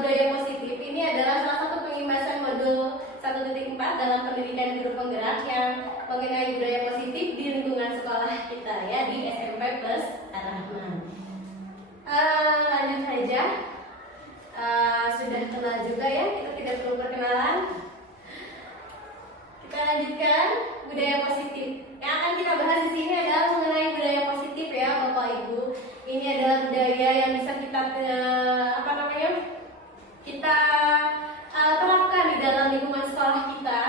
Budaya positif ini adalah salah satu pengembangan modul 1.4 dalam pendidikan guru penggerak yang mengenai budaya positif di lingkungan sekolah kita ya di SMP Plus Ar-Rahman. Lanjut saja, sudah kenal juga ya, kita tidak perlu perkenalan. Kita lanjutkan budaya positif. Yang akan kita bahas di sini adalah mengenai budaya positif ya Bapak Ibu. Ini adalah budaya yang bisa kita kita terapkan di dalam lingkungan sekolah kita.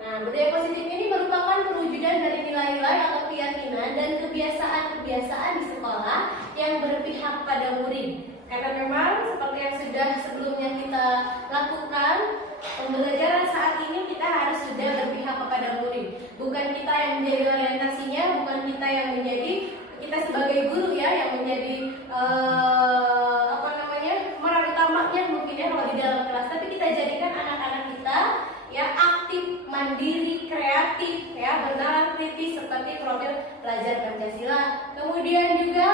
Nah, budaya positif ini merupakan perwujudan dari nilai-nilai atau keyakinan dan kebiasaan-kebiasaan di sekolah yang berpihak pada murid. Karena memang seperti yang sudah sebelumnya kita lakukan, pembelajaran saat ini kita harus sudah berpihak kepada murid. Bukan kita yang menjadi orientasinya, bukan kita yang menjadi kita sebagai guru ya yang menjadi peran utamanya mungkin ya kalau di dalam kelas, tapi kita jadikan anak-anak kita ya aktif, mandiri, kreatif, ya bernalar kritis seperti profil pelajar Pancasila. Kemudian juga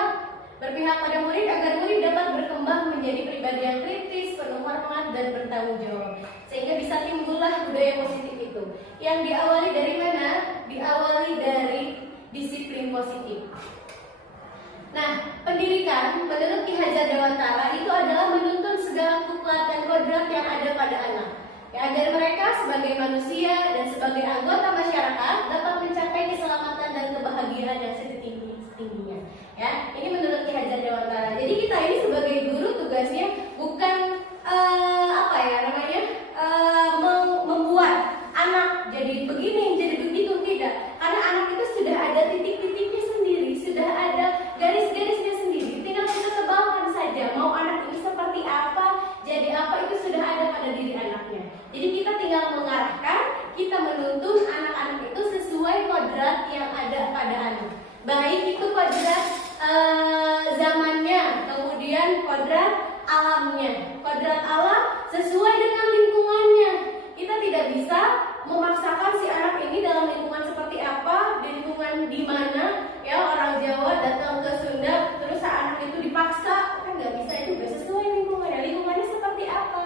berpihak pada murid agar murid dapat berkembang menjadi pribadi yang kritis, penuh hormat dan bertanggung jawab. Sehingga bisa timbullah budaya positif itu. Yang diawali dari mana? Diawali dari disiplin positif. Nah, pendidikan menurut Ki Hajar Dewantara itu adalah menuntun segala kuklat dan kodrat yang ada pada anak, ya, agar mereka sebagai manusia dan sebagai anggota masyarakat dapat mencapai keselamatan dan kebahagiaan yang setinggi-tingginya. Ya, ini menurut Ki Hajar Dewantara. Jadi kita ini sebagai guru tugasnya bukan membuat anak jadi begini, jadi begitu, tidak. Karena anak itu sudah ada titik-titiknya sendiri, sudah ada garis-garisnya sendiri. Tinggal kita tebalkan saja mau anak ini seperti apa, jadi apa, itu sudah ada pada diri anaknya. Jadi kita tinggal mengarahkan, kita menuntun anak-anak itu sesuai kodrat yang ada pada anak. Baik itu kodrat zamannya, kemudian kodrat alamnya. Kodrat alam sesuai dengan lingkungannya. Kita tidak bisa memaksakan si anak ini dalam lingkungan seperti apa, di lingkungan di mana ya orang Jawa datang ke Sunda terus anak itu dipaksa, kan nggak bisa, itu nggak sesuai lingkungannya. Lingkungannya seperti apa?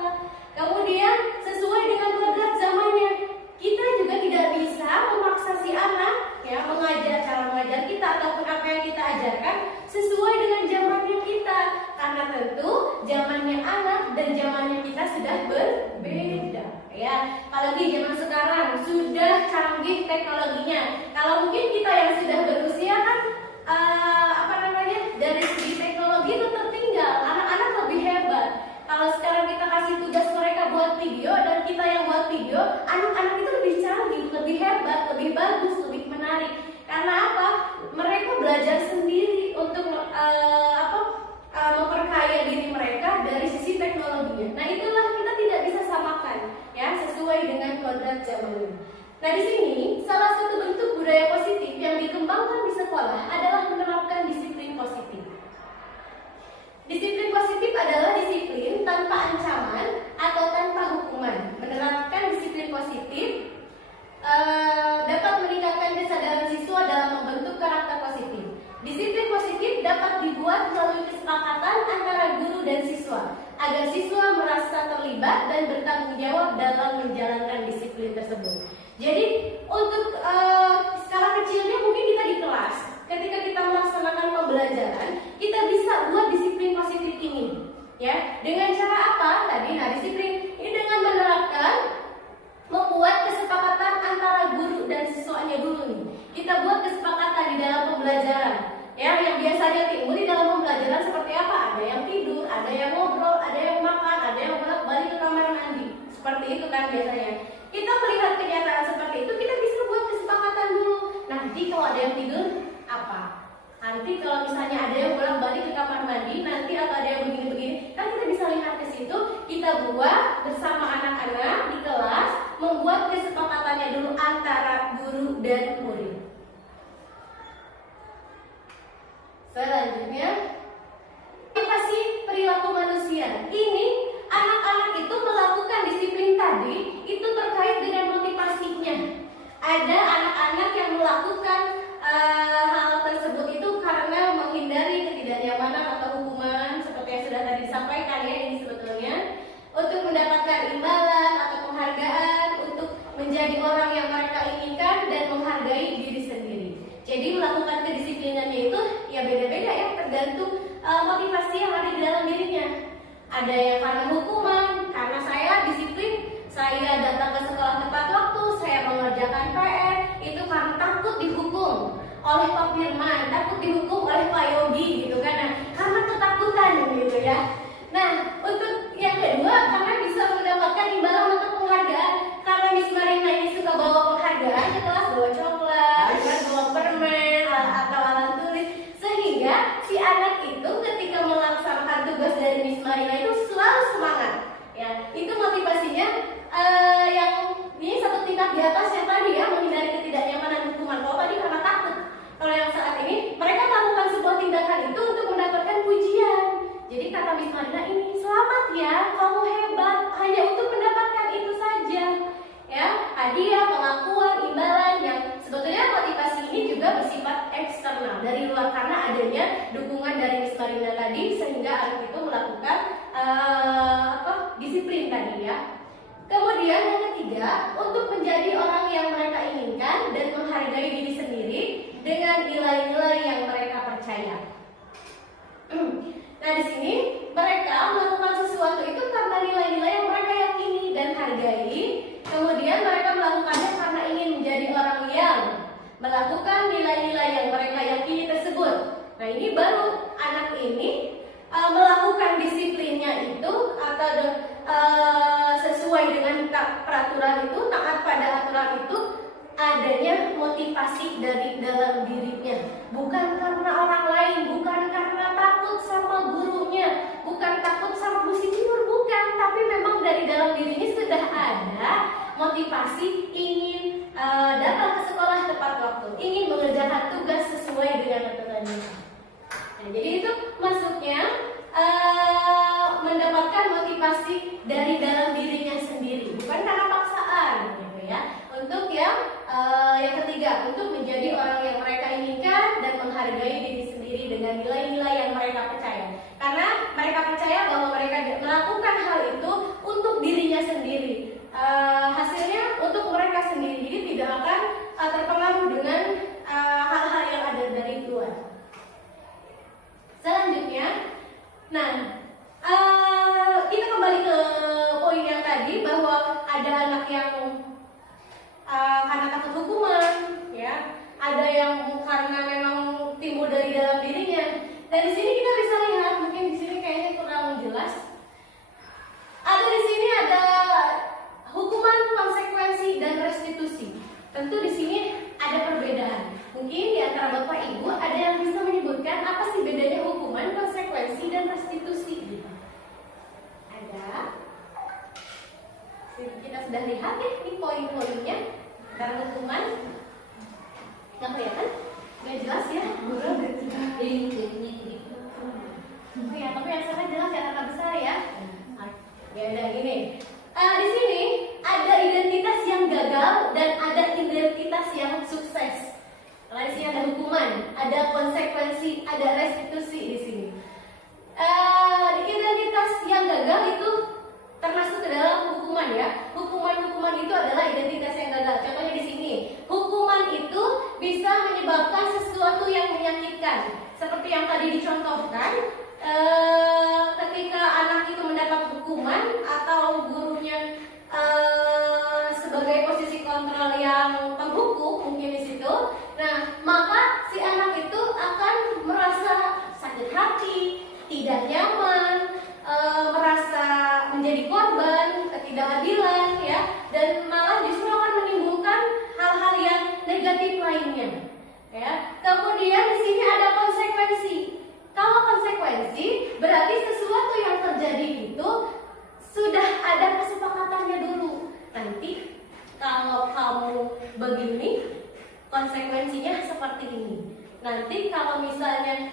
Kemudian sesuai dengan kodrat zamannya. Kita juga tidak bisa memaksa si anak ya mengajar, cara mengajar kita ataupun apa yang kita ajarkan sesuai dengan zamannya kita, karena tentu zamannya anak dan zamannya kita sudah berbeda ya. Apalagi zaman sekarang sudah canggih teknologinya. Kalau mungkin kita yang sudah berusia kan dari segi teknologi itu tertinggal, anak-anak lebih hebat. Kalau sekarang kita kasih tugas mereka video, anak-anak itu lebih canggih, lebih hebat, lebih bagus, lebih menarik. Karena apa? Mereka belajar sendiri untuk memperkaya diri mereka dari sisi teknologinya. Nah, itulah kita tidak bisa samakan ya, sesuai dengan kodrat zamannya. Nah, di sini salah satu bentuk budaya positif yang dikembangkan di sekolah adalah menerapkan disiplin positif. Disiplin positif adalah disiplin tanpa ancaman atau tanpa hukuman. Menerapkan disiplin positif dapat meningkatkan kesadaran siswa dalam membentuk karakter positif. Disiplin positif dapat dibuat melalui kesepakatan antara guru dan siswa agar siswa merasa terlibat dan bertanggung jawab dalam menjalankan disiplin tersebut. Jadi untuk skala kecilnya mungkin kita di kelas, ketika kita melaksanakan pembelajaran, kita bisa buat disiplin positif ini, ya. Dengan cara apa? Tadi, nah disiplin ini dengan menerapkan, membuat kesepakatan antara guru dan siswanya dulu nih. Kita buat kesepakatan di dalam pembelajaran, ya, yang biasanya timbul di dalam pembelajaran seperti apa? Ada yang tidur, ada yang ngobrol, ada yang makan, ada yang bolak-balik ke kamar mandi. Seperti itu kan biasanya. Kita melihat kenyataan seperti itu, kita bisa buat kesepakatan dulu. Nanti kalau ada yang tidur, apa? Nanti kalau misalnya ada yang bolak-balik ke kamar mandi, nanti atau ada yang begini-begini, kan kita bisa lihat ke situ. Kita buat bersama anak-anak di kelas, membuat kesepakatannya dulu antara guru dan murid. Selanjutnya, motivasi perilaku manusia. Ini anak-anak itu melakukan disiplin tadi itu terkait dengan motivasinya. Ada anak-anak yang melakukan hal tersebut itu karena menghindari ketidaknyamanan atau hukuman, seperti yang sudah tadi disampaikan ya, ini sebetulnya untuk mendapatkan imbalan atau penghargaan, untuk menjadi orang yang mereka inginkan dan menghargai diri sendiri. Jadi melakukan kedisiplinannya itu ya beda-beda ya, tergantung motivasi yang ada di dalam dirinya. Ada yang karena hukuman, karena saya disiplin, saya datang ke sekolah tepat waktu, saya mengerjakan PR, itu karena takut dihukum oleh Pak Firman, takut dihukum oleh Pak Yogi gitu kan. Nah, karena ketakutan gitu ya. Nah, untuk yang kedua, karena bisa mendapatkan imbalan atau penghargaan. Karena Miss Marina ini suka bawa penghargaan ke kelas, bawa coklat, bawa permen atau alat tulis, sehingga si anak itu ketika melaksanakan tugas dari Miss Marina itu selalu semangat. Ya, itu motivasinya yang ini satu tingkat di atas yang tadi ya, menghindari ketidaknyamanan hukuman. Kalau tadi karena takut. Kalau yang saat ini mereka melakukan sebuah tindakan itu untuk mendapatkan pujian. Jadi kata Miss Marina ini, selamat ya, kamu hebat, hanya untuk mendapatkan itu saja. Ya, hadiah, pengakuan, imbalan yang sebetulnya motivasi ini juga bersifat eksternal dari luar karena adanya dukungan dari Miss Marina tadi sehingga anak itu melakukan disiplin tadi ya. Kemudian yang ketiga, untuk menjadi orang yang mereka inginkan dan menghargai diri sendiri dengan nilai-nilai yang mereka percaya. Nah, di sini mereka melakukan sesuatu itu karena nilai-nilai yang mereka yakini dan hargai. Kemudian mereka melakukannya karena ingin menjadi orang yang melakukan nilai-nilai yang mereka yakini tersebut. Nah, ini baru anak ini melakukan disiplinnya itu atau sesuai dengan peraturan itu, taat pada aturan itu, adanya motivasi dari dalam dirinya, bukan karena orang lain, bukan karena takut sama gurunya, bukan takut sama Bu Sitiur, bukan, tapi memang dari dalam dirinya sudah ada motivasi ingin datang ke sekolah tepat waktu, ingin mengerjakan tugas sesuai dengan aturannya. Nah, jadi itu masuknya mendapatkan motivasi dari dalam dirinya sendiri, bukan karena paksaan, gitu ya. Untuk yang ketiga, untuk menjadi orang yang mereka inginkan dan menghargai diri sendiri dengan nilai-nilai yang mereka percaya. Karena mereka percaya bahwa mereka melakukan hal itu untuk dirinya sendiri, hasilnya untuk mereka sendiri, jadi tidak akan terpengaruh dengan hal-hal yang ada dari luar. Selanjutnya, nah kita kembali ke sudah lihat ya, ini poin-poinnya tentang hukuman. Nggak kelihatan? Nggak jelas ya, guru? Oh ya, tapi yang sangat jelas ya kakak besar ya. Ya udah gini. Di sini ada identitas yang gagal dan ada identitas yang sukses. Karena di sini ada hukuman, ada konsekuensi, ada restitusi di sini. Identitas yang gagal itu termasuk ke dalam hukuman ya. Hukuman itu adalah identitas yang gagal. Contohnya di sini, hukuman itu bisa menyebabkan sesuatu yang menyakitkan. Seperti yang tadi dicontohkan, ketika anak itu mendapat hukuman atau gurunya sebagai posisi kontrol yang penghukum mungkin di situ. Nah, maka si anak itu akan merasa sakit hati, tidak nyaman, merasa menjadi korban ketidakadilan ya, dan malah justru akan menimbulkan hal-hal yang negatif lainnya ya. Kemudian di sini ada konsekuensi. Kalau konsekuensi berarti sesuatu yang terjadi itu sudah ada kesepakatannya dulu. Nanti kalau kamu begini, konsekuensinya seperti ini. Nanti kalau misalnya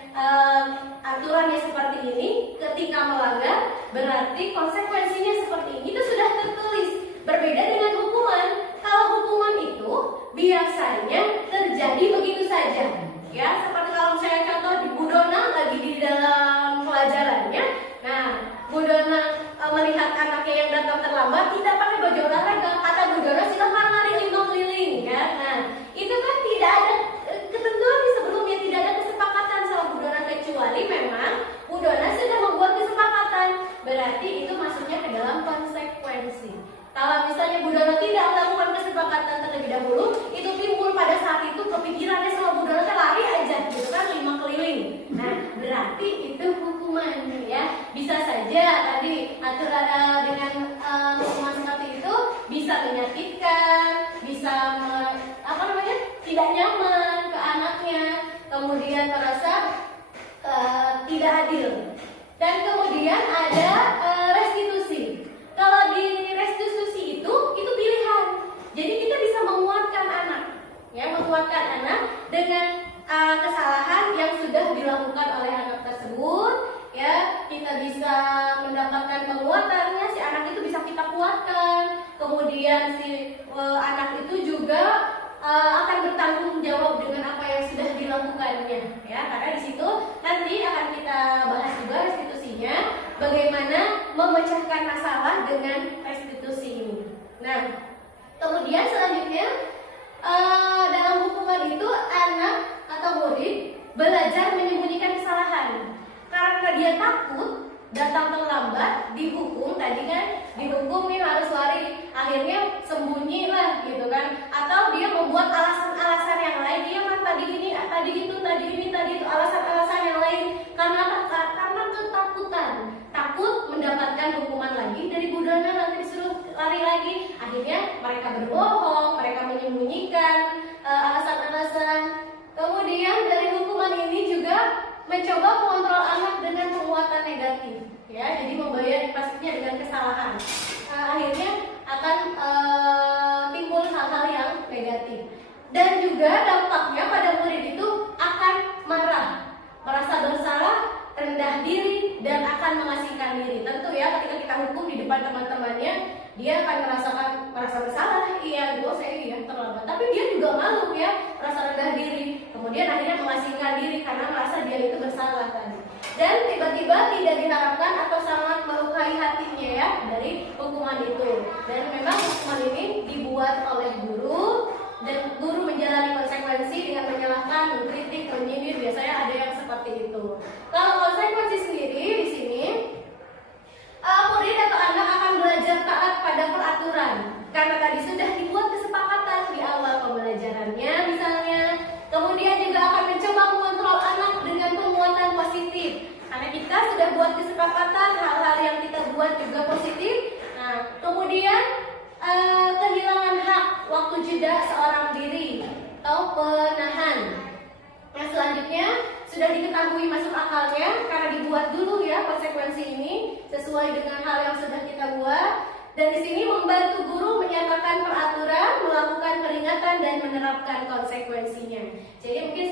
aturannya seperti ini, ketika melanggar berarti konsekuensinya seperti ini. Itu sudah tertulis. Berbeda dengan hukuman. Kalau hukuman itu biasanya terjadi begitu saja. Ya, seperti kalau saya contoh di Bu Dona lagi di dalam pelajarannya. Nah, Bu Dona melihat anaknya yang datang terlambat, tidak pakai baju olahraga. Kata Bu Dona, silahkan lari 5 keliling ya. Nah, itu kan tidak ada ketentuan di sebelumnya, tidak ada kesepakatan sama Bu Dona, kecuali memang Bu Dona sudah membuat kesepakatan. Berarti itu masuknya ke dalam konsekuensi. Kalau misalnya Bu Dona tidak melakukan kesepakatan terlebih dahulu, itu timbul pada saat itu kepikirannya sama Bu Dona lari aja gitu kan 5 keliling. Nah, berarti itu hukuman ya. Bisa saja tadi aturan dengan hukuman seperti itu bisa menyakitkan, bisa tidak nyaman ke anaknya, kemudian merasa tidak adil. Dan kemudian ada restitusi. Kalau di restitusi itu pilihan. Jadi kita bisa menguatkan anak, ya, menguatkan anak dengan kesalahan yang sudah dilakukan oleh anak tersebut, ya. Kita bisa mendapatkan penguatannya, si anak itu bisa kita kuatkan. Kemudian si anak itu juga akan bertanggung jawab dengan apa yang sudah dilakukannya, ya. Karena di situ nanti akan kita bahas juga restitusinya, bagaimana memecahkan masalah dengan restitusi ini. Nah, kemudian selanjutnya dalam hukuman itu anak atau murid belajar menyembunyikan kesalahan karena dia takut datang terlambat, dihukum. Tadi kan dihukum nih harus lari, akhirnya sembunyi lah gitu kan, atau dia membuat alasan-alasan yang lain. Dia kan tadi ini, tadi itu, alasan-alasan yang lain karena ketakutan, takut mendapatkan hukuman lagi dari Bu Dona, nanti disuruh lari lagi. Akhirnya mereka berbohong, mereka menyembunyikan alasan-alasan. Kemudian dari hukuman ini juga mencoba mengontrol anak dengan penguatan negatif, ya. Jadi membayar pastinya dengan kesalahan. Akhirnya akan timbul hal-hal yang negatif. Dan juga dampaknya pada murid itu akan marah, merasa bersalah, rendah diri, dan akan mengasingkan diri. Tentu ya, ketika kita hukum di depan teman-temannya, dia akan merasa bersalah. Iya, saya terlambat. Tapi dia juga malu ya, merasa rendah diri. Kemudian akhirnya mengasingkan diri karena merasa dia itu bersalah tadi. Dan tiba-tiba tidak diharapkan atau sangat melukai hatinya ya dari hukuman itu. Dan memang hukuman ini dibuat oleh guru, dan guru menjalani konsekuensi dengan menyalahkan, mengkritik, menyindir. Biasanya ada yang seperti itu. Kalau konsekuensi sendiri di sini, murid atau anak akan belajar taat pada peraturan karena tadi sudah dibuat kesepakatan di awal pembelajarannya misalnya. Kemudian juga akan mencoba mengontrol anak dengan penguatan positif karena kita sudah buat kesepakatan, hal-hal yang kita buat juga positif. Nah, kemudian kehilangan hak waktu jeda seorang diri atau penahan. Nah, selanjutnya sudah diketahui masuk akalnya karena dibuat dulu ya konsekuensi ini sesuai dengan hal yang sudah kita buat. Dan di sini membantu guru menciptakan peraturan, melakukan peringatan, dan menerapkan konsekuensinya. Jadi mungkin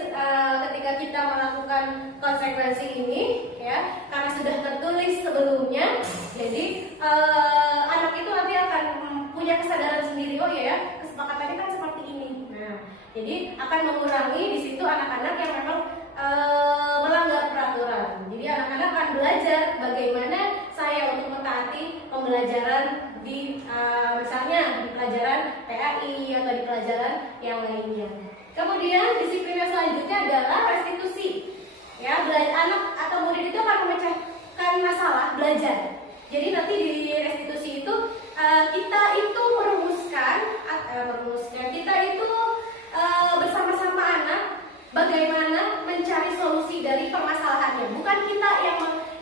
ketika kita melakukan konsekuensi ini, ya, karena sudah tertulis sebelumnya, jadi anak itu nanti akan punya kesadaran sendiri. Oh ya, kesepakatannya kan seperti ini. Nah, jadi akan mengurangi di situ anak-anak yang memang melanggar peraturan. Jadi anak-anak akan belajar bagaimana saya untuk mentaati pembelajaran di misalnya di pelajaran PAI atau di pelajaran yang lainnya. Kemudian disiplin yang selanjutnya adalah restitusi. Ya, anak atau murid itu akan memecahkan masalah belajar. Jadi nanti di restitusi itu kita itu merumuskan kita itu bersama-sama anak bagaimana mencari solusi dari permasalahannya. Bukan kita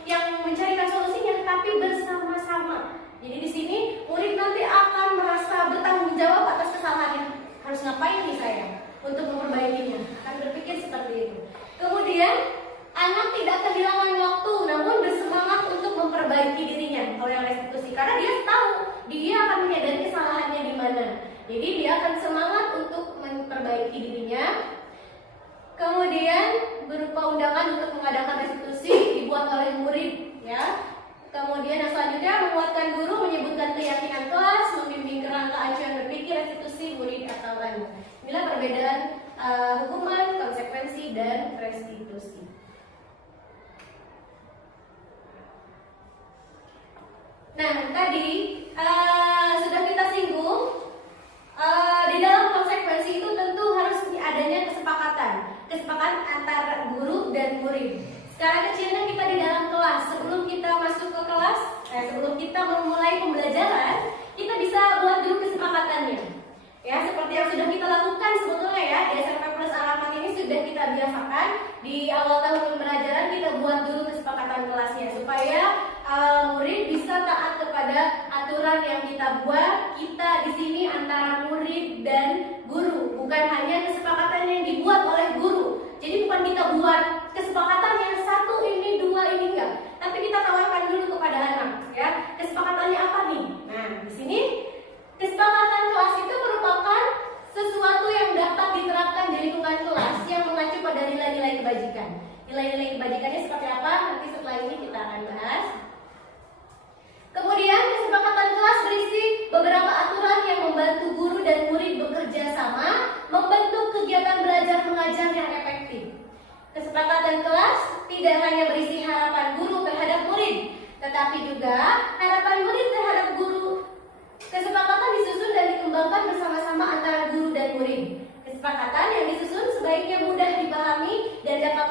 yang mencarikan solusinya, tapi bersama-sama. Jadi di sini murid nanti akan merasa bertanggung jawab atas kesalahannya. Harus ngapain nih saya untuk memperbaikinya? Akan berpikir seperti itu. Kemudian anak tidak kehilangan waktu, namun bersemangat untuk memperbaiki dirinya. Kalau yang restitusi, karena dia tahu dia akan menyadari kesalahannya di mana. Jadi dia akan semangat untuk memperbaiki dirinya. Kemudian berupa undangan untuk mengadakan restitusi dibuat oleh murid, ya. Kemudian yang selanjutnya menguatkan guru, menyebutkan keyakinan kelas, membimbing kerangka acuan berpikir restitusi murid atau anak. Inilah perbedaan hukuman, konsekuensi, dan restitusi. Nah, tadi sudah kita singgung di dalam konsekuensi itu tentu harus adanya kesepakatan antara guru dan murid. Sekarang kecilnya kita di dalam kelas, sebelum kita masuk ke kelas, sebelum kita memulai pembelajaran, kita bisa buat dulu kesepakatannya. Ya, seperti yang sudah kita lakukan sebetulnya ya, di SMP Plus Alamat ini sudah kita biasakan di awal tahun pembelajaran kita buat dulu kesepakatan kelasnya supaya murid bisa taat kepada aturan yang kita buat. Kita di sini antara murid dan guru, bukan hanya kesepakatan yang dibuat oleh guru. Jadi bukan kita buat kesepakatan yang satu ini, dua ini enggak, tapi kita tawarkan dulu kepada anak, ya. Kesepakatannya apa nih? Nah, di sini kesepakatan kelas itu merupakan sesuatu yang dapat diterapkan di lingkungan kelas yang mengacu pada nilai-nilai kebajikan. Nilai-nilai kebajikannya seperti apa? Nanti setelah ini kita akan bahas. Kemudian kesepakatan kelas berisi beberapa aturan yang membantu guru dan murid bekerja sama, membentuk kegiatan belajar mengajar yang efektif. Kesepakatan kelas tidak hanya berisi harapan guru terhadap murid, tetapi juga harapan murid terhadap guru. Kesepakatan disusun dan dikembangkan bersama-sama antara guru dan murid. Kesepakatan yang disusun sebaiknya mudah dipahami dan dapat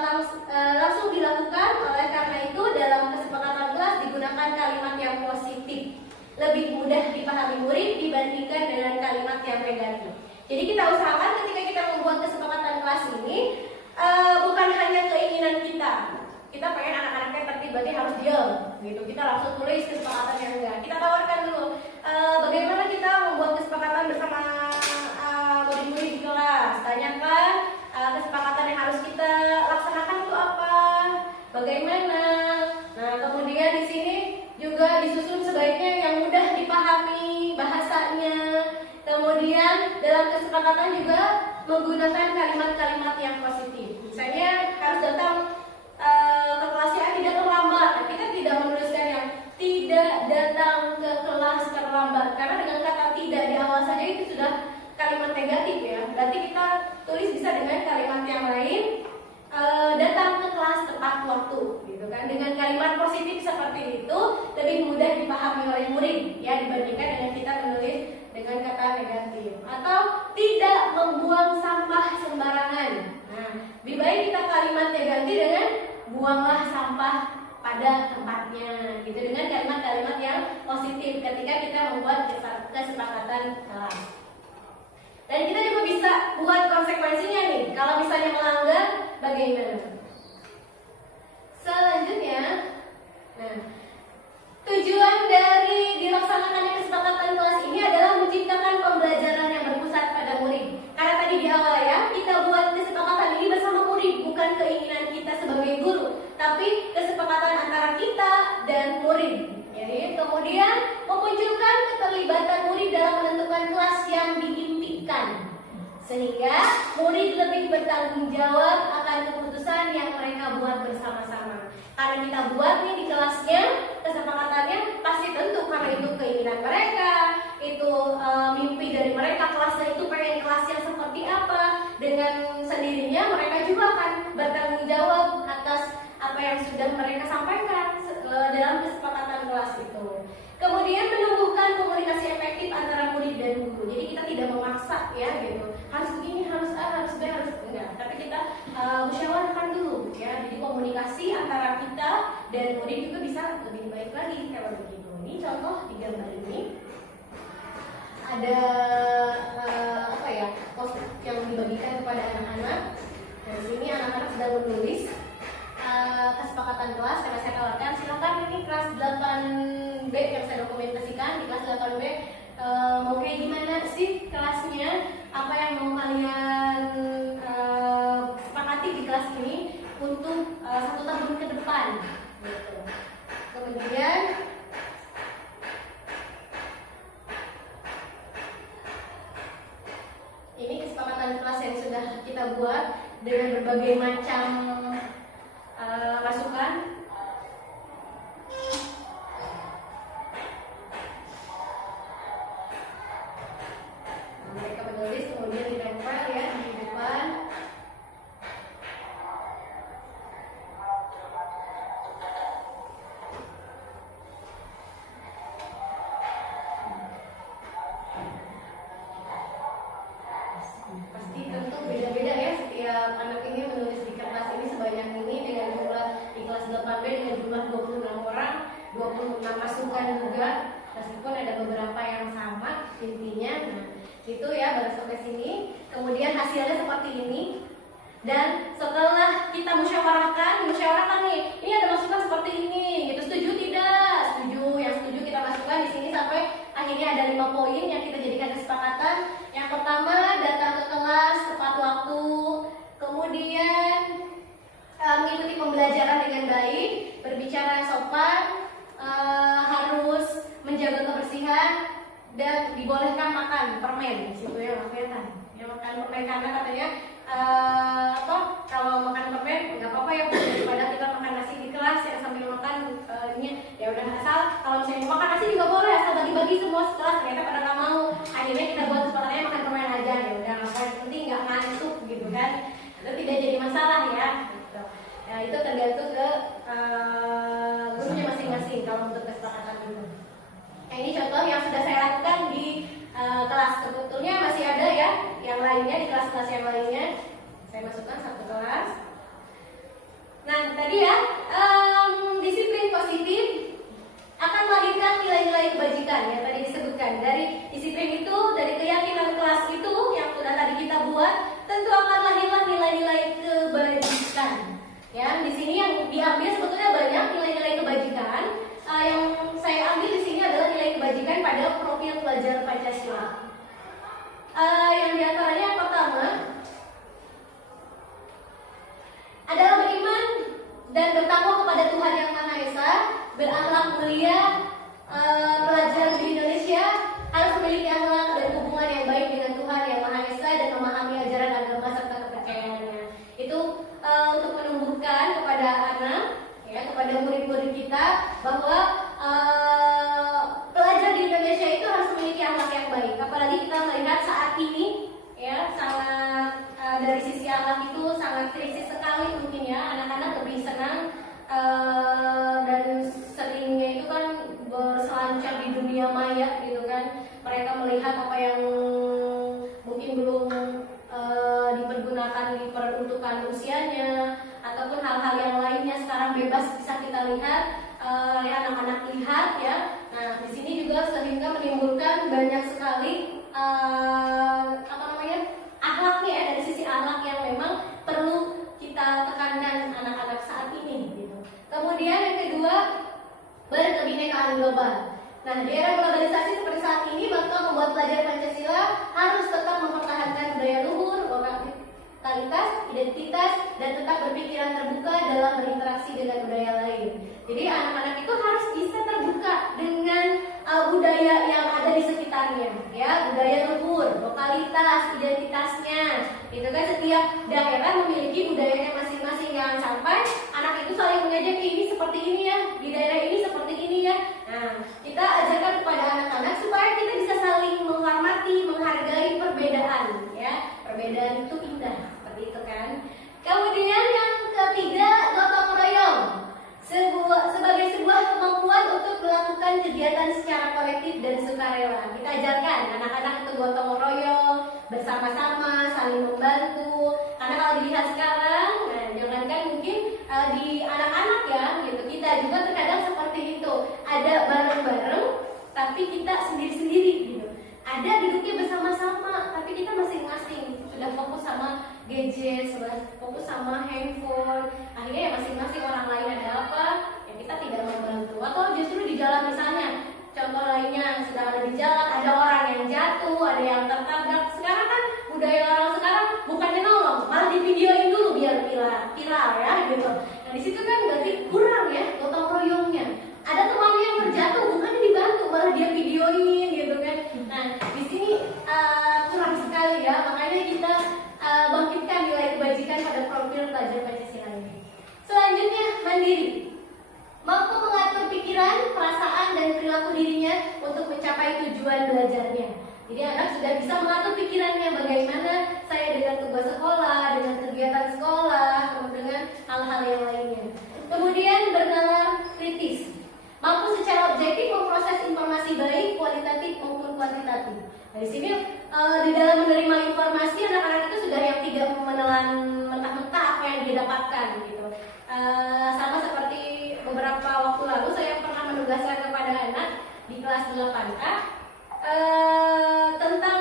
langsung dilakukan. Oleh karena itu, dalam kesepakatan kelas digunakan kalimat yang positif, lebih mudah dipahami murid dibandingkan dengan kalimat yang negatif. Jadi kita usahakan ketika kita membuat kesepakatan kelas ini bukan hanya keinginan kita pengen anak-anaknya tertib berarti harus diam gitu, kita langsung tulis kesepakatan yang enggak. Kita tawarkan dulu bagaimana kita membuat kesepakatan bersama murid-murid di kelas. Tanyakan kesepakatan yang harus kita laksanakan itu apa, bagaimana. Nah, kemudian di sini juga disusun sebaiknya yang mudah dipahami bahasanya. Kemudian dalam kesepakatan juga menggunakan kalimat-kalimat yang positif. Misalnya harus datang ke kelasnya tidak terlambat. Kita tidak menuliskan yang tidak datang ke kelas terlambat, karena dengan kata tidak di awal saja itu sudah kalimat negatif ya. Berarti kita tulis bisa dengan kalimat yang lain, datang ke kelas tepat waktu, gitu kan. Dengan kalimat positif seperti itu lebih mudah dipahami oleh murid ya dibandingkan dengan kita menulis dengan kata negatif. Atau tidak membuang sampah sembarangan. Nah, lebih baik kita kalimatnya ganti dengan buanglah sampah pada tempatnya, gitu, dengan kalimat-kalimat yang positif ketika kita membuat kesepakatan kelas. Dan kita juga bisa buat konsekuensinya nih, kalau misalnya melanggar bagaimana. Selanjutnya, nah, tujuan dari dilaksanakannya kesepakatan kelas ini adalah menciptakan pembelajaran yang berpusat pada murid. Karena tadi di awal ya, kita buat kesepakatan ini bersama murid, bukan keinginan kita sebagai guru, tapi kesepakatan antara kita dan murid. Jadi kemudian memunculkan keterlibatan murid dalam menentukan kelas sehingga murid lebih bertanggung jawab akan keputusan yang mereka buat bersama-sama. Karena kita buat nih di kelasnya, kesepakatannya pasti tentu karena itu keinginan mereka, itu mimpi dari mereka, kelasnya itu pengen kelas yang seperti apa. Dengan sendirinya mereka juga akan bertanggung jawab atas apa yang sudah mereka sampaikan dalam kesepakatan kelas itu. Kemudian menumbuhkan komunikasi efektif antara murid dan guru. Jadi kita tidak memaksa ya gitu. Harus begini, harus A, harus B, harus enggak. Tapi kita musyawarahkan dulu ya. Jadi komunikasi antara kita dan murid juga bisa lebih baik lagi kalau begitu. Ini contoh di gambar ini. Ada apa ya? Post yang dibagikan kepada anak-anak. Dan sini anak-anak sedang menulis kesepakatan kelas. Karena saya tawarkan silakan ini kelas 8B yang saya dokumentasikan di kelas 8B mau kayak gimana sih kelasnya, apa yang mau kalian sepakati di kelas ini untuk 1 tahun ke depan gitu. Kemudian ini kesepakatan kelas yang sudah kita buat dengan berbagai macam masukan. Mereka menulis kemudian ditempel ya di depan. Pasti tentu beda-beda ya setiap anak ini menulis di kertas ini sebanyak ini dengan jumlah di kelas 8B dengan jumlah 26 orang, 26 masukan juga, meskipun ada beberapa yang sama intinya. Nah, itu ya baru sampai sini. Kemudian hasilnya seperti ini. Dan setelah kita musyawarahkan nih, ini ada masukan seperti ini, gitu, setuju tidak? Setuju. Yang setuju kita masukkan di sini sampai akhirnya ada 5 poin yang kita jadikan kesepakatan. Yang pertama, datang ke kelas tepat waktu. Kemudian mengikuti pembelajaran dengan baik, berbicara sopan, harus menjaga kebersihan, dan dibolehkan makan permen di situ ya, makan permen karena katanya kalau makan permen nggak apa-apa ya, daripada kita makan nasi di kelas yang sambil makan ya udah, asal kalau misalnya mau makan nasi juga boleh, asal bagi-bagi semua sekelas. Ternyata pada nggak mau, akhirnya kita buat kesepakatannya makan permen aja ya udah, ngapain, penting nggak ngantuk gitu kan, itu tidak jadi masalah ya gitu. Ya, itu tergantung ke gurunya masing-masing kalau untuk kesepakatan itu. Nah, ini contoh yang sudah saya lakukan di kelas. Sebetulnya masih ada ya yang lainnya di kelas-kelas yang lainnya. Saya masukkan 1 kelas. Nah, tadi ya disiplin positif akan melahirkan nilai-nilai kebajikan ya tadi disebutkan. Dari disiplin itu, dari keyakinan kelas itu yang sudah tadi kita buat, tentu akan lahirlah nilai-nilai kebajikan. Ya, di sini yang diambil sebetulnya banyak nilai-nilai kebajikan. Yang saya ambil di sini adalah nilai kebajikan pada profil pelajar Pancasila. Yang diantaranya yang pertama adalah beriman dan bertakwa kepada Tuhan Yang Maha Esa, berakhlak mulia. Pelajar di Indonesia harus memiliki akhlak dan hubungan yang baik dengan Tuhan Yang Maha Esa dan memahami ajaran agama serta kepercayaannya. Itu untuk menumbuhkan kepada anak ya, kepada murid-murid kita bahwa pelajar di Indonesia itu harus memiliki akhlak yang baik. Apalagi kita melihat saat ini ya, sangat dari sisi akhlak itu sangat krisis sekali mungkin ya. Anak-anak lebih senang dan seringnya itu kan berselancar di dunia maya gitu kan. Mereka melihat apa yang mungkin belum dipergunakan, diperuntukkan usianya, ataupun hal-hal yang lainnya sekarang bebas bisa kita lihat, anak-anak lihat ya. Nah, di sini juga sehingga menimbulkan banyak sekali akhlaknya ya, dari sisi akhlak yang memang perlu kita tekankan anak-anak saat ini gitu. Kemudian yang kedua, berkebinekaan global. Nah, di era globalisasi seperti saat ini, maka membuat pelajar Pancasila harus tetap mempertahankan budaya luhur, lokalitas, identitas, dan tetap berpikiran terbuka dalam berinteraksi dengan budaya lain. Jadi anak-anak itu harus bisa terbuka dengan budaya yang ada di sekitarnya, ya, budaya luhur, lokalitas, identitasnya. Itu kan setiap daerah memiliki budayanya masing-masing. Jangan sampai anak itu saling mengejek, ini seperti ini ya, di daerah ini seperti ini ya. Nah, kita ajarkan kepada anak-anak supaya kita bisa saling menghormati, menghargai perbedaan ya. Perbedaan itu indah, seperti itu kan. Kemudian yang ketiga, gotong royong. Sebagai sebuah kemampuan untuk melakukan kegiatan secara kolektif dan sukarela. Kita ajarkan anak-anak itu gotong royong, bersama-sama, saling membantu. Karena kalau dilihat sekarang, nah jangankan mungkin di anak-anak ya, gitu. Kita juga terkadang seperti itu. Ada bareng-bareng, tapi kita sendiri-sendiri gitu. Ada duduknya bersama-sama, tapi kita masing-masing sudah fokus sama gadget, fokus sama handphone. Akhirnya ya masing-masing orang lain ada apa, ya kita tidak membantu. Atau justru di jalan misalnya, contoh lainnya sedang ada di jalan, ada orang yang jatuh, ada yang tertabrak. Sekarang kan budaya orang sekarang bukannya nolong, malah divideoin dulu biar viral ya gitu. Nah di situ kan berarti kurang ya gotong royongnya. Ada temannya yang terjatuh, bukannya dibantu, malah dia videoin gitu kan. Nah di sini kurang sekali ya, makanya kita bangkitkan nilai kebajikan pada profil pelajar Pancasila ini. Selanjutnya, mandiri. Mampu mengatur pikiran, perasaan, dan perilaku dirinya untuk mencapai tujuan belajarnya. Jadi anak sudah bisa mengatur pikirannya bagaimana saya dengan tugas sekolah, dengan kegiatan sekolah, kemudian dengan hal-hal yang lainnya. Kemudian bernalar kritis. Mampu secara objektif memproses informasi baik, kualitatif maupun kuantitatif. Nah, di sini di dalam menerima informasi anak-anak itu sudah yang tidak menelan mentah-mentah apa yang dia dapatkan gitu. Sama seperti beberapa waktu lalu saya pernah menugaskan kepada anak di kelas 8A tentang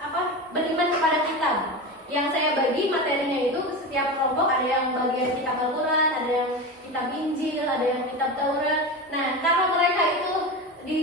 apa beriman kepada kitab. Yang saya bagi materinya itu setiap kelompok ada yang bagian kitab Al-Quran, ada yang kitab Injil, ada yang kitab Taurat. Nah, karena mereka itu di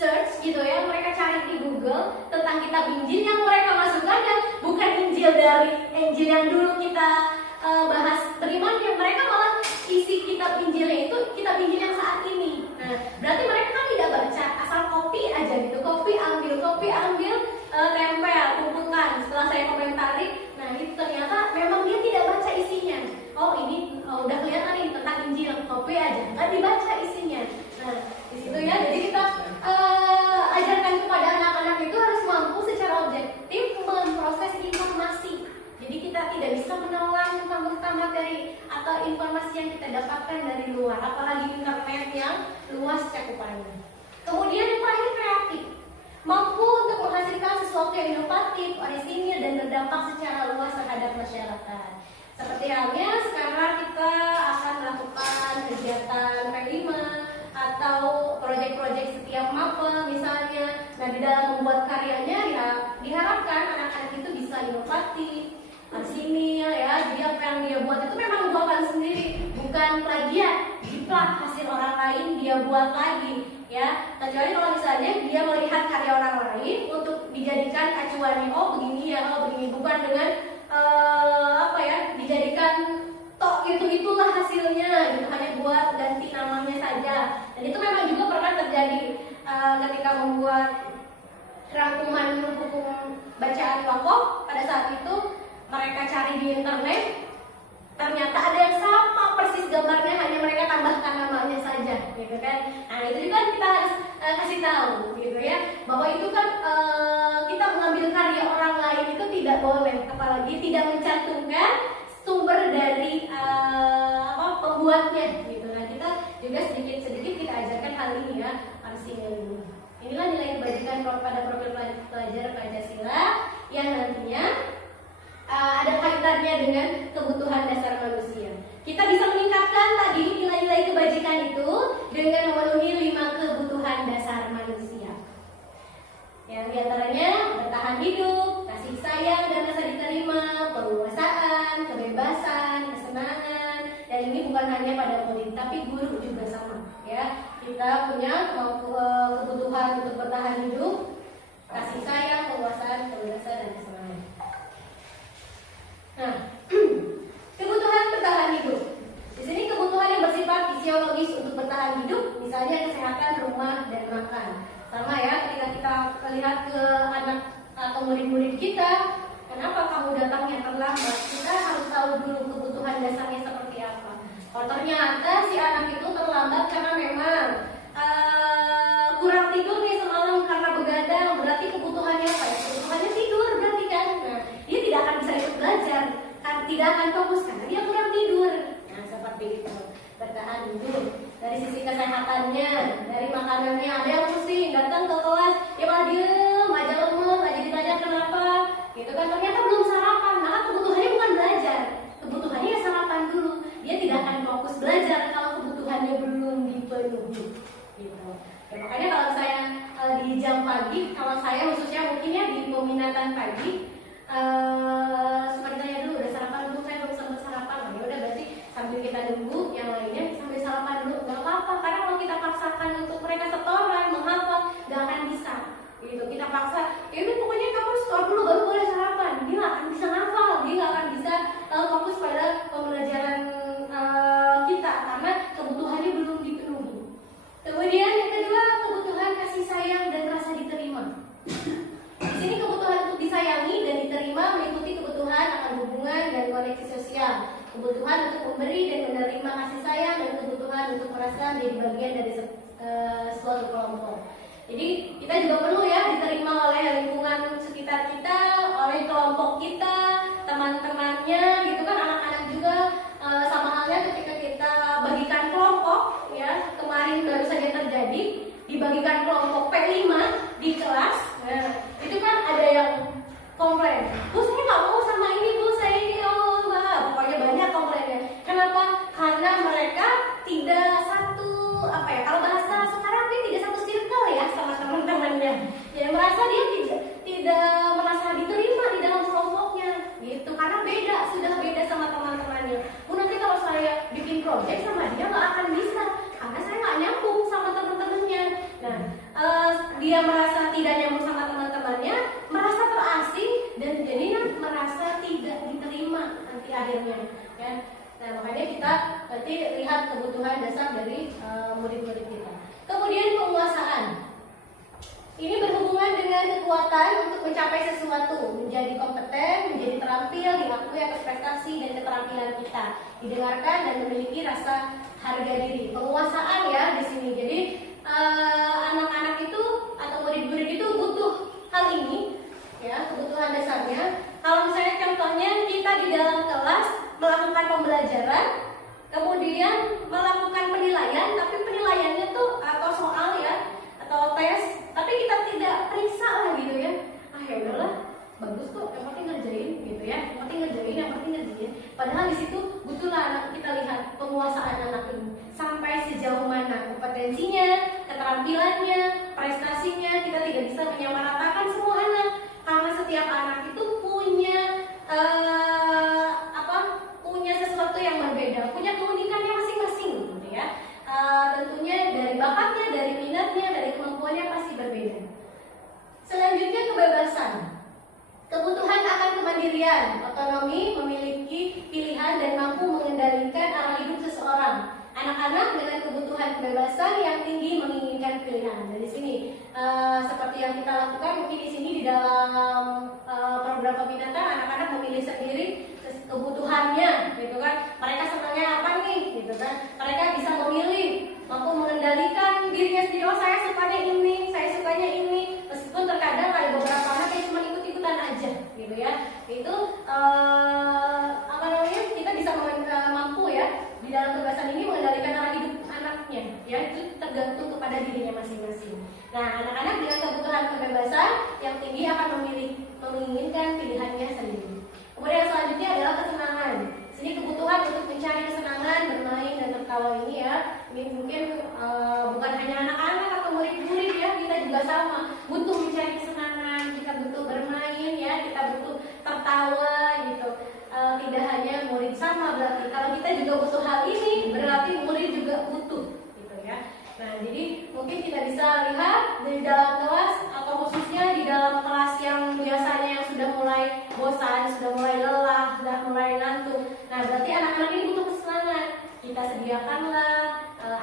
search gitu ya, mereka cari di Google tentang kitab Injil, yang mereka masukkan dan bukan Injil dari Injil yang dulu kita bahas berimannya, mereka malah isi kitab Injilnya itu kitab Injil yang saat ini. Nah, berarti mereka kan tidak baca, asal copy aja gitu, copy ambil, tempel, kumpulkan. Setelah saya komentari, nah itu ternyata memang dia tidak baca isinya. Oh ini udah kelihatan nih tentang Injil, copy aja, nggak dibaca isinya. Nah di situ ya, jadi kita ajarkan kepada anak-anak itu harus mampu secara objektif memproses informasi. Jadi kita tidak bisa menelan mentah-mentah materi atau informasi yang kita dapatkan dari luar, apalagi internet yang luas cakupannya. Kemudian yang terakhir, kreatif. Mampu untuk menghasilkan sesuatu yang inovatif, orisinil, dan berdampak secara luas terhadap masyarakat. Seperti halnya sekarang kita akan melakukan kegiatan P5 atau proyek-proyek setiap mapel misalnya. Nah di dalam membuat karyanya ya diharapkan anak-anak itu bisa inovatif, orisinil ya. Jadi apa yang dia buat itu memang buatan sendiri, bukan plagiat, jiplak hasil orang lain dia buat lagi. Ya, kecuali kalau misalnya dia melihat karya orang lain untuk dijadikan acuannya, oh begini ya, oh begini, bukan dengan dijadikan tok itulah hasilnya gitu, hanya buat ganti namanya saja. Dan itu memang juga pernah terjadi ketika membuat rangkuman hukum bacaan wakaf. Pada saat itu mereka cari di internet, ternyata ada yang sama persis gambarnya, hanya mereka tambahkan namanya saja gitu kan. Nah itu juga kita harus kasih tahu gitu ya, bahwa itu kan kita mengambil karya orang lain itu tidak boleh, apalagi tidak mencantumkan sumber dari pembuatnya gitu. Nah kita juga sedikit-sedikit kita ajarkan hal ini ya, ini. Inilah nilai kebajikan pada profil pelajar Pancasila yang nantinya ada kaitannya dengan kebutuhan dasar manusia. Kita bisa meningkatkan tadi nilai-nilai kebajikan itu dengan memenuhi 5 kebutuhan dasar manusia. Yang diantaranya bertahan hidup, kasih sayang dan rasa diterima, penguasaan, kebebasan, kesenangan. Dan ini bukan hanya pada murid, tapi guru juga sama. Ya, kita punya kebutuhan untuk bertahan hidup, kasih sayang, penguasaan, kebebasan dan kesenangan. Nah, kebutuhan bertahan hidup. Di sini kebutuhan yang bersifat fisiologis untuk bertahan hidup, misalnya kesehatan, rumah, dan makan. Sama ya, ketika kita melihat ke anak atau murid-murid kita, kenapa kamu datangnya terlambat? Kita harus tahu dulu kebutuhan dasarnya seperti apa. Kalau ternyata si anak itu terlambat karena memang kurang tidur nih semalam karena begadang, berarti kebutuhannya apa? Kebutuhannya tidur berarti kan. Nah, dia tidak akan bisa ikut belajar, kan tidak akan fokus karena dia kurang tidur. Nah, seperti itu. Bertahan dulu dari sisi kesehatannya, dari makanannya. Ada yang pusing datang ke kelas, ya malah diem aja, lemes aja, ditanya kenapa gitu kan, ternyata belum sarapan. Maka kebutuhannya bukan belajar, kebutuhannya ya sarapan dulu. Dia tidak akan fokus belajar kalau kebutuhannya belum dipenuhi gitu. Ya, makanya kalau saya di jam pagi, kalau saya khususnya mungkin ya di peminatan pagi, suka ditanya dulu udah sarapan belum, saya belum sempat sarapan. Nah, ya udah berarti sambil kita nunggu yang lainnya sambil sarapan dulu, nggak apa-apa. Karena kalau kita paksakan untuk mereka setoran menghafal, nggak akan bisa gitu. Kita paksa, ya udah pokoknya kamu setor dulu baru boleh sarapan, dia nggak akan bisa hafal, dia nggak akan bisa fokus pada pembelajaran kita karena kebutuhannya belum dipenuhi. Kemudian yang kedua, kebutuhan kasih sayang dan rasa diterima. Di sini kebutuhan untuk disayangi dan diterima meliputi kebutuhan akan hubungan dan koneksi sosial, kebutuhan untuk memberi dan menerima kasih sayang, dan kebutuhan untuk merasa menjadi bagian dari suatu kelompok. Jadi kita juga perlu ya diterima oleh lingkungan sekitar kita, oleh kelompok kita, teman-temannya gitu kan, anak-anak juga. Sama halnya ketika kita bagikan kelompok ya, kemarin baru saja terjadi dibagikan kelompok P5 di kelas. Nah, itu kan ada yang komplain, bu saya nggak mau sama ini, bu saya ini, oh mbak, pokoknya banyak komplainnya. Kenapa? Karena mereka tidak satu, apa ya, kalau bahasa sekarang dia tidak satu circle ya sama teman-temannya. Ya merasa dia tidak merasa diterima di dalam kelompoknya gitu, karena beda, sudah beda sama teman-temannya. Bu nanti kalau saya bikin project sama dia nggak akan bisa karena saya nggak nyambung sama teman-temannya. Nah, dia merasa tidak nyambung sama teman-temannya, merasa terasing, dan jadinya merasa tidak diterima nanti akhirnya ya. Nah, makanya kita berarti lihat kebutuhan dasar dari murid-murid kita. Kemudian penguasaan. Ini berhubungan dengan kekuatan untuk mencapai sesuatu, menjadi kompeten, menjadi terampil, diakui atas prestasi dan keterampilan kita, didengarkan dan memiliki rasa harga diri. Penguasaan ya di sini. Jadi anak-anak itu atau murid-murid itu butuh hal ini ya, kebutuhan dasarnya. Kalau misalnya contohnya kita di dalam kelas melakukan pembelajaran, kemudian melakukan penilaian, tapi penilaiannya tuh atau soal ya atau tes, tapi kita tidak periksa lah gitu ya. Ya udahlah, bagus kok, yang penting ngerjain gitu ya, yang penting ngerjain. Padahal di situ butuhlah anak kita lihat penguasaan anak ini sampai sejauh mana kompetensinya, keterampilannya, prestasinya. Kita tidak bisa menyamaratakan semua anak karena setiap anak itu punya punya sesuatu yang berbeda, punya keunikannya masing-masing gitu ya. Tentunya dari bakatnya, dari minatnya, dari kemampuannya pasti berbeda. Selanjutnya kebebasan. Kebutuhan akan kemandirian, otonomi, memiliki pilihan dan mampu mengendalikan arah hidup seseorang. Anak-anak dengan kebutuhan kebebasan yang tinggi menginginkan pilihan. Dari sini seperti yang kita lakukan mungkin di sini di dalam program peminatan, anak-anak memilih sendiri kebutuhannya gitu kan. Mereka senangnya apa nih gitu kan. Mereka bisa memilih, mampu mengendalikan dirinya sendiri. Oh saya sukanya ini, saya sukanya ini. Meskipun terkadang ada beberapa anak yang cuma ikut-ikutan aja gitu ya. Itu kita bisa mampu ya di dalam kebebasan ini mengendalikan arah hidup anaknya ya, itu tergantung kepada dirinya masing-masing. Nah, anak-anak dengan kebutuhan kebebasan yang tinggi akan menginginkan pilihannya sendiri. Kemudian selanjutnya adalah kesenangan. Sini kebutuhan untuk mencari kesenangan, bermain dan tertawa ini ya. Ini mungkin bukan hanya anak-anak atau murid-murid ya, kita juga sama butuh mencari kesenangan, kita butuh bermain ya, kita butuh tertawa gitu. Tidak hanya murid sama, berarti kalau kita juga butuh hal ini, berarti murid juga butuh gitu ya. Nah, jadi mungkin kita bisa lihat di dalam kelas atau khususnya di dalam kelas yang biasanya yang sudah mulai bosan, sudah mulai lelah, sudah mulai ngantuk. Nah, berarti anak-anak ini butuh kesenangan. Kita sediakanlah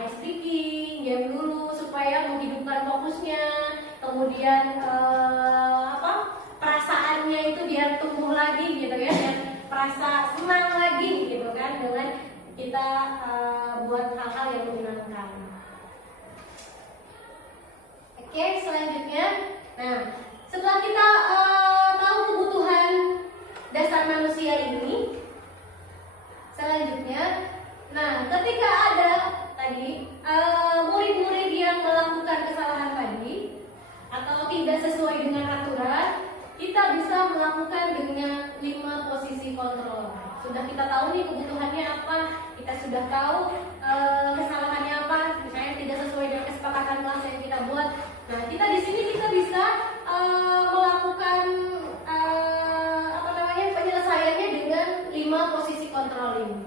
ice breaking, game dulu supaya menghidupkan fokusnya. kemudian perasaannya itu biar tumbuh lagi gitu ya, dan merasa senang lagi gitu kan dengan kita buat hal-hal yang menyenangkan. Oke, selanjutnya, nah setelah kita tahu kebutuhan dasar manusia ini, selanjutnya, nah ketika ada tadi murid-murid yang melakukan kesalahan tadi atau tidak sesuai dengan aturan, kita bisa melakukan dengan 5 posisi kontrol. Sudah kita tahu nih kebutuhannya apa, kita sudah tahu kesalahannya apa, misalnya tidak sesuai dengan kesepakatan kelas yang kita buat. Nah, kita di sini kita bisa melakukan penyelesaiannya dengan 5 posisi kontrol ini.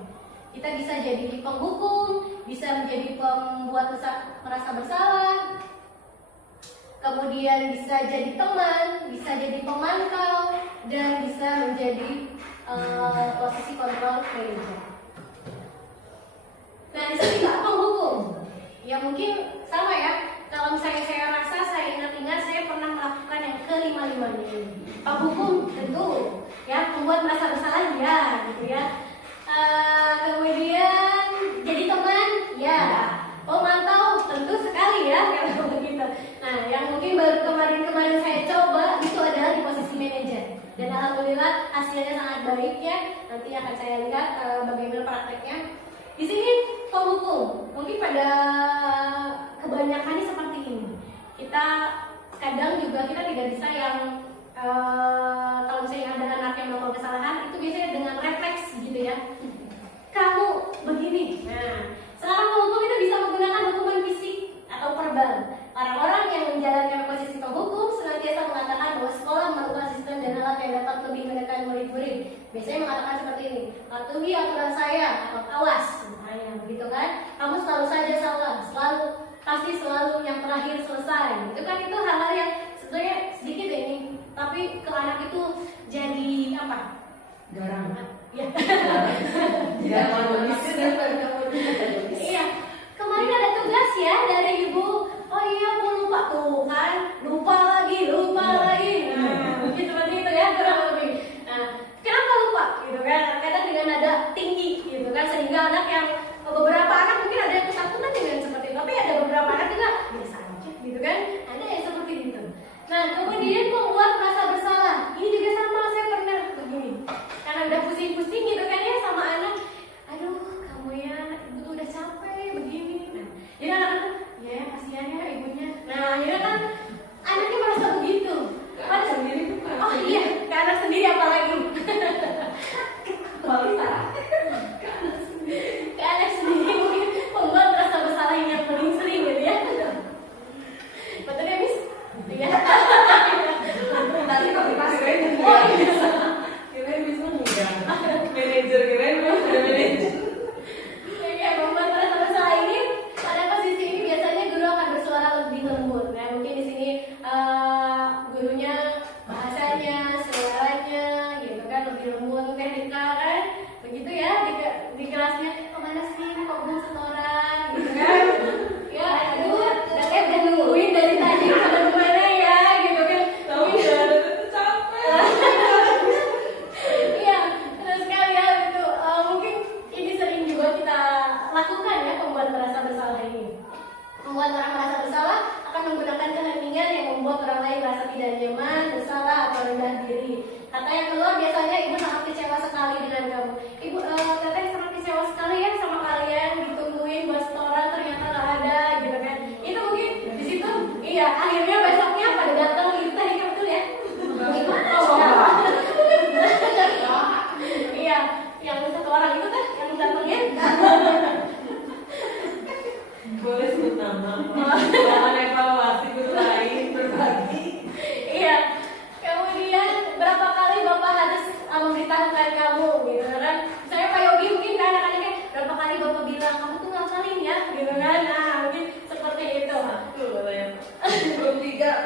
Kita bisa jadi penghukum, bisa menjadi pembuat merasa bersalah, kemudian bisa jadi teman, bisa jadi pemantau, dan bisa menjadi posisi kontrol gereja. Nah, di sini nggak penghukum, ya mungkin sama ya. Kalau misalnya saya rasa, saya ingat-ingat saya pernah melakukan yang ke-5 ini. Penghukum tentu, ya membuat merasa bersalah, ya gitu ya. Kemudian jadi teman, ya. Pemantau tentu sekali ya, kalau begitu. Nah, yang mungkin baru kemarin saya coba itu adalah di posisi manajer. Dan alhamdulillah hasilnya sangat baik ya. Nanti akan saya lihat bagaimana prakteknya. Di sini penghukum, mungkin pada kebanyakannya seperti ini. Kita kadang juga kita tidak bisa yang kalau misalnya ada anak yang melakukan kesalahan, itu biasanya dengan refleks gitu ya. Kamu begini. Nah, sekarang penghukum itu bisa menggunakan hukuman fisik atau verbal. Orang-orang yang menjalankan posisi penghukum senantiasa mengatakan bahwa sekolah melakukan sistem dan alat yang dapat lebih menekan murid-murid. Biasanya mengatakan seperti ini, patuhi aturan saya atau awas, misalnya begitu kan? Kamu selalu saja salah, pasti selalu yang terakhir selesai. Itu kan itu hal-hal yang sebenarnya sedikit ya ini, tapi ke anak itu jadi apa? Garang. Ya. Tidak manunis. Iya. Kemarin ada tugas ya dari ibu. Oh iya, aku lupa tuh kan. Lupa lagi. Nah, mungkin seperti itu ya, kurang lebih. Nah, kenapa lupa? Gitu kan? Kadang dengan nada tinggi, gitu kan, sehingga anak yang beberapa anak mungkin ada yang ketakutan dengan seperti itu, tapi ada beberapa anak juga biasa aja, gitu kan? Ada yang seperti itu. Nah, kemudian membuat merasa bersalah. Ini juga sama, saya pernah begini. Karena udah pusing-pusing gitu kan ya sama anak. Aduh, kamu ya, ibu tuh udah capek begini. Nah, jadi anak-anak, ya kasihan ya ibunya. Nah, akhirnya kan anaknya merasa begitu. Anak sendiri bukan. Oh iya, ke anak sendiri apalagi. Ke anak sendiri mungkin membuat merasa bersalah yang paling sering gitu ya. Betul ya, Miss? Iya. Tadi kok dipasirin. Oh iya. Kirain bisa enggak. Manajer kirain udah manajer. Iya, membuat merasa bersalah ini pada posisi ini biasanya guru akan bersuara lebih lembut. Nah, mungkin di sini gurunya bahasanya, suaranya, gitu kan lebih lembut, teknikal kan, begitu ya di kelasnya. Kemana sih kok belum setoran, gitu kan? Ya, aduh, udah nungguin dari tadi kemana ya, gitu kan? Tahu udah capek. Iya, betul sekali ya itu. Mungkin ini sering juga kita lakukan ya, membuat merasa bersalah ini. Membuat orang merasa bersalah akan menggunakan keheningan yang membuat orang lain merasa tidak nyaman, bersalah atau rendah diri. Kata yang keluar biasanya, ibu sangat kecewa sekali dengan kamu. Ibu teteh sangat kecewa sekali ya sama kalian, ditungguin buat setoran ternyata nggak ada, gitu kan? Itu mungkin di situ, iya. Akhirnya besoknya pada datang gitu tadi kan, betul ya? Iya, yang satu orang itu kan yang datangnya. Boleh sebut nama. Jangan evaluasi guru lain berbagi. Iya. Kemudian berapa kali Bapak harus memberitahukan kamu gitu kan? Misalnya Pak Yogi mungkin kan anak-anaknya berapa kali Bapak bilang kamu tuh ngafalin ya gitu kan? Nah, mungkin seperti itu. Satu katanya. Belum 3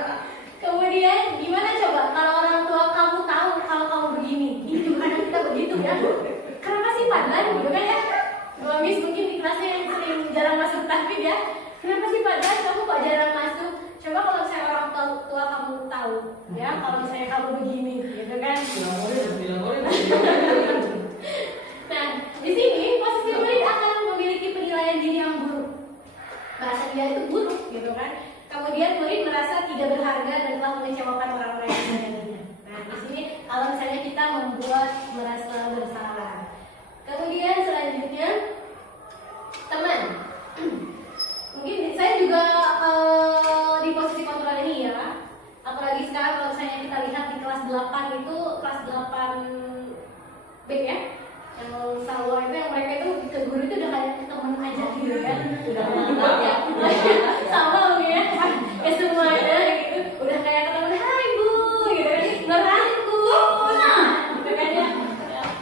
gitu kan. Bilang boleh. Nah, di sini posisi murid akan memiliki penilaian diri yang buruk. Merasa dia itu buruk gitu kan. Kemudian murid merasa tidak berharga dan telah mengecewakan orang-orang yang menyayanginya. Nah, di sini kalau misalnya kita membuat merasa bersalah. Kemudian selanjutnya teman. Mungkin saya juga di posisi kontrol ini ya. Apalagi sekarang kalau misalnya kita lihat di kelas 8 itu, kelas 8 B ya, yang selalu itu yang mereka itu ke guru itu udah kayak teman aja gitu kan, udah menganggap ya sama mungkin ya, ya semuanya gitu, udah kayak teman, hai bu gitu kan, ngerangku nah gitu kan ya.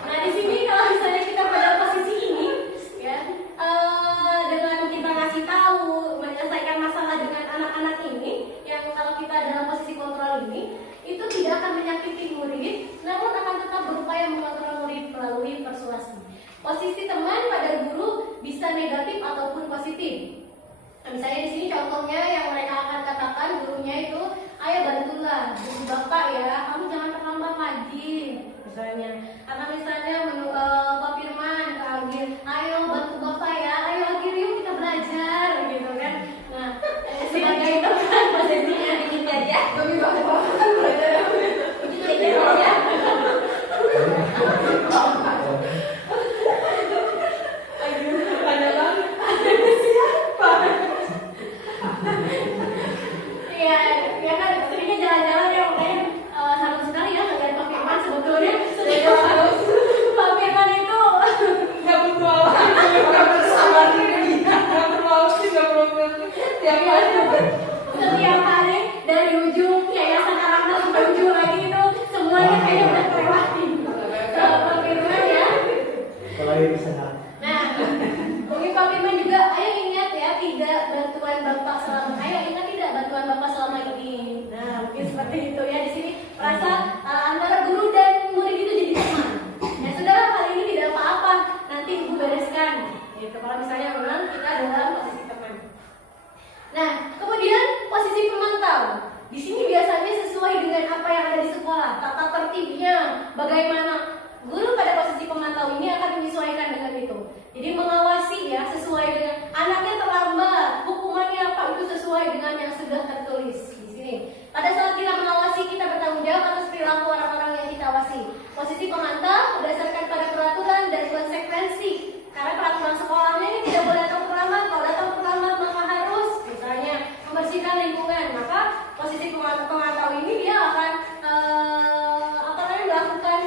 Nah di sini kalau misalnya kita pada posisi ini ya, dengan kita ngasih tahu menyelesaikan masalah dengan anak-anak ini yang kalau kita dalam posisi kontrol ini itu tidak akan menyakiti murid, namun akan tetap berupaya mengontrol murid melalui persuasi. Posisi teman pada guru bisa negatif ataupun positif. Nah, misalnya di sini contohnya yang mereka akan katakan gurunya itu, ayo bantulah guru bapak ya, kamu jangan terlambat ngaji misalnya. Atau misalnya Pak Firman ke Agil, ayo bantu bapak ya, ayo Agil yuk kita belajar gitu kan. Nah sebagai teman posisinya dikit aja, tapi bapak kan belajar dikit aja. Ada banget. Iya, ya kan seringnya jalan-jalan ya makanya sama sekali ya ngeliat Pak Firman sebetulnya Pak Firman itu Nggak butuh apa-apa. Nggak perlu sabar diri. Nggak perlu apa-apa. Nggak perlu tiap hari. setiap hari dari ujung yayasan anak sampai ujung lagi itu semuanya kayaknya udah terlewatin Pak Firman ya. Kalau ini senang. Nah, mungkin Pak Firman juga, ayo ingat ya, tidak bantuan Bapak selama, ayo ingat tidak bantuan Bapak selama ini. Nah, mungkin seperti itu ya di sini merasa antara guru dan murid itu jadi teman. Ya saudara, hal ini tidak apa-apa, nanti ibu bereskan. Gitu. Kalau misalnya memang kita dalam posisi teman. Nah, kemudian posisi pemantau. Di sini biasanya sesuai dengan apa yang ada di sekolah, tata tertibnya, bagaimana. Guru pada posisi pemantau ini akan menyesuaikan dengan itu. Jadi mengawasi ya sesuai dengan anaknya terlambat, hukumannya apa itu sesuai dengan yang sudah tertulis di sini. Pada saat kita mengawasi kita bertanggung jawab atas perilaku orang-orang yang kita awasi. Posisi pemantau berdasarkan pada peraturan dan konsekuensi. Karena peraturan sekolahnya ini tidak boleh datang terlambat. Kalau datang terlambat maka harus misalnya membersihkan lingkungan. Maka posisi pemantau ini dia akan melakukan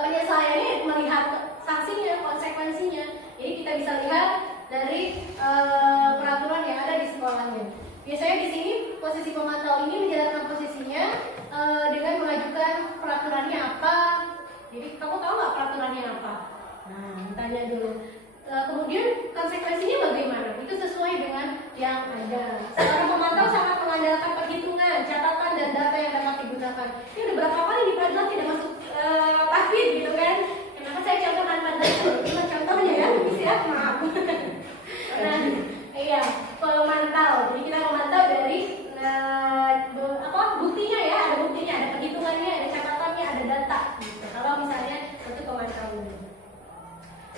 penyelesaiannya, melihat sanksinya, konsekuensinya. Jadi kita bisa lihat dari peraturan yang ada di sekolahnya. Biasanya di sini posisi pemantau ini menjalankan posisinya dengan mengajukan peraturannya apa. Jadi kamu tahu nggak peraturannya apa? Nah, tanya dulu. Kemudian konsekuensinya bagaimana? Itu sesuai dengan yang ada. Seorang pemantau sangat mengandalkan perhitungan, catatan dan data yang dapat digunakan. Ini udah berapa kali di pelajaran tidak masuk tahfidz gitu kan? Kenapa saya contohkan pelajaran? Cuma contohnya ya, istirahat maaf. Nah, iya pemantau. Jadi kita memantau dari buktinya ya, ada buktinya, ada perhitungannya, ada catatannya, ada data. Gitu. Kalau misalnya satu pemantau ini.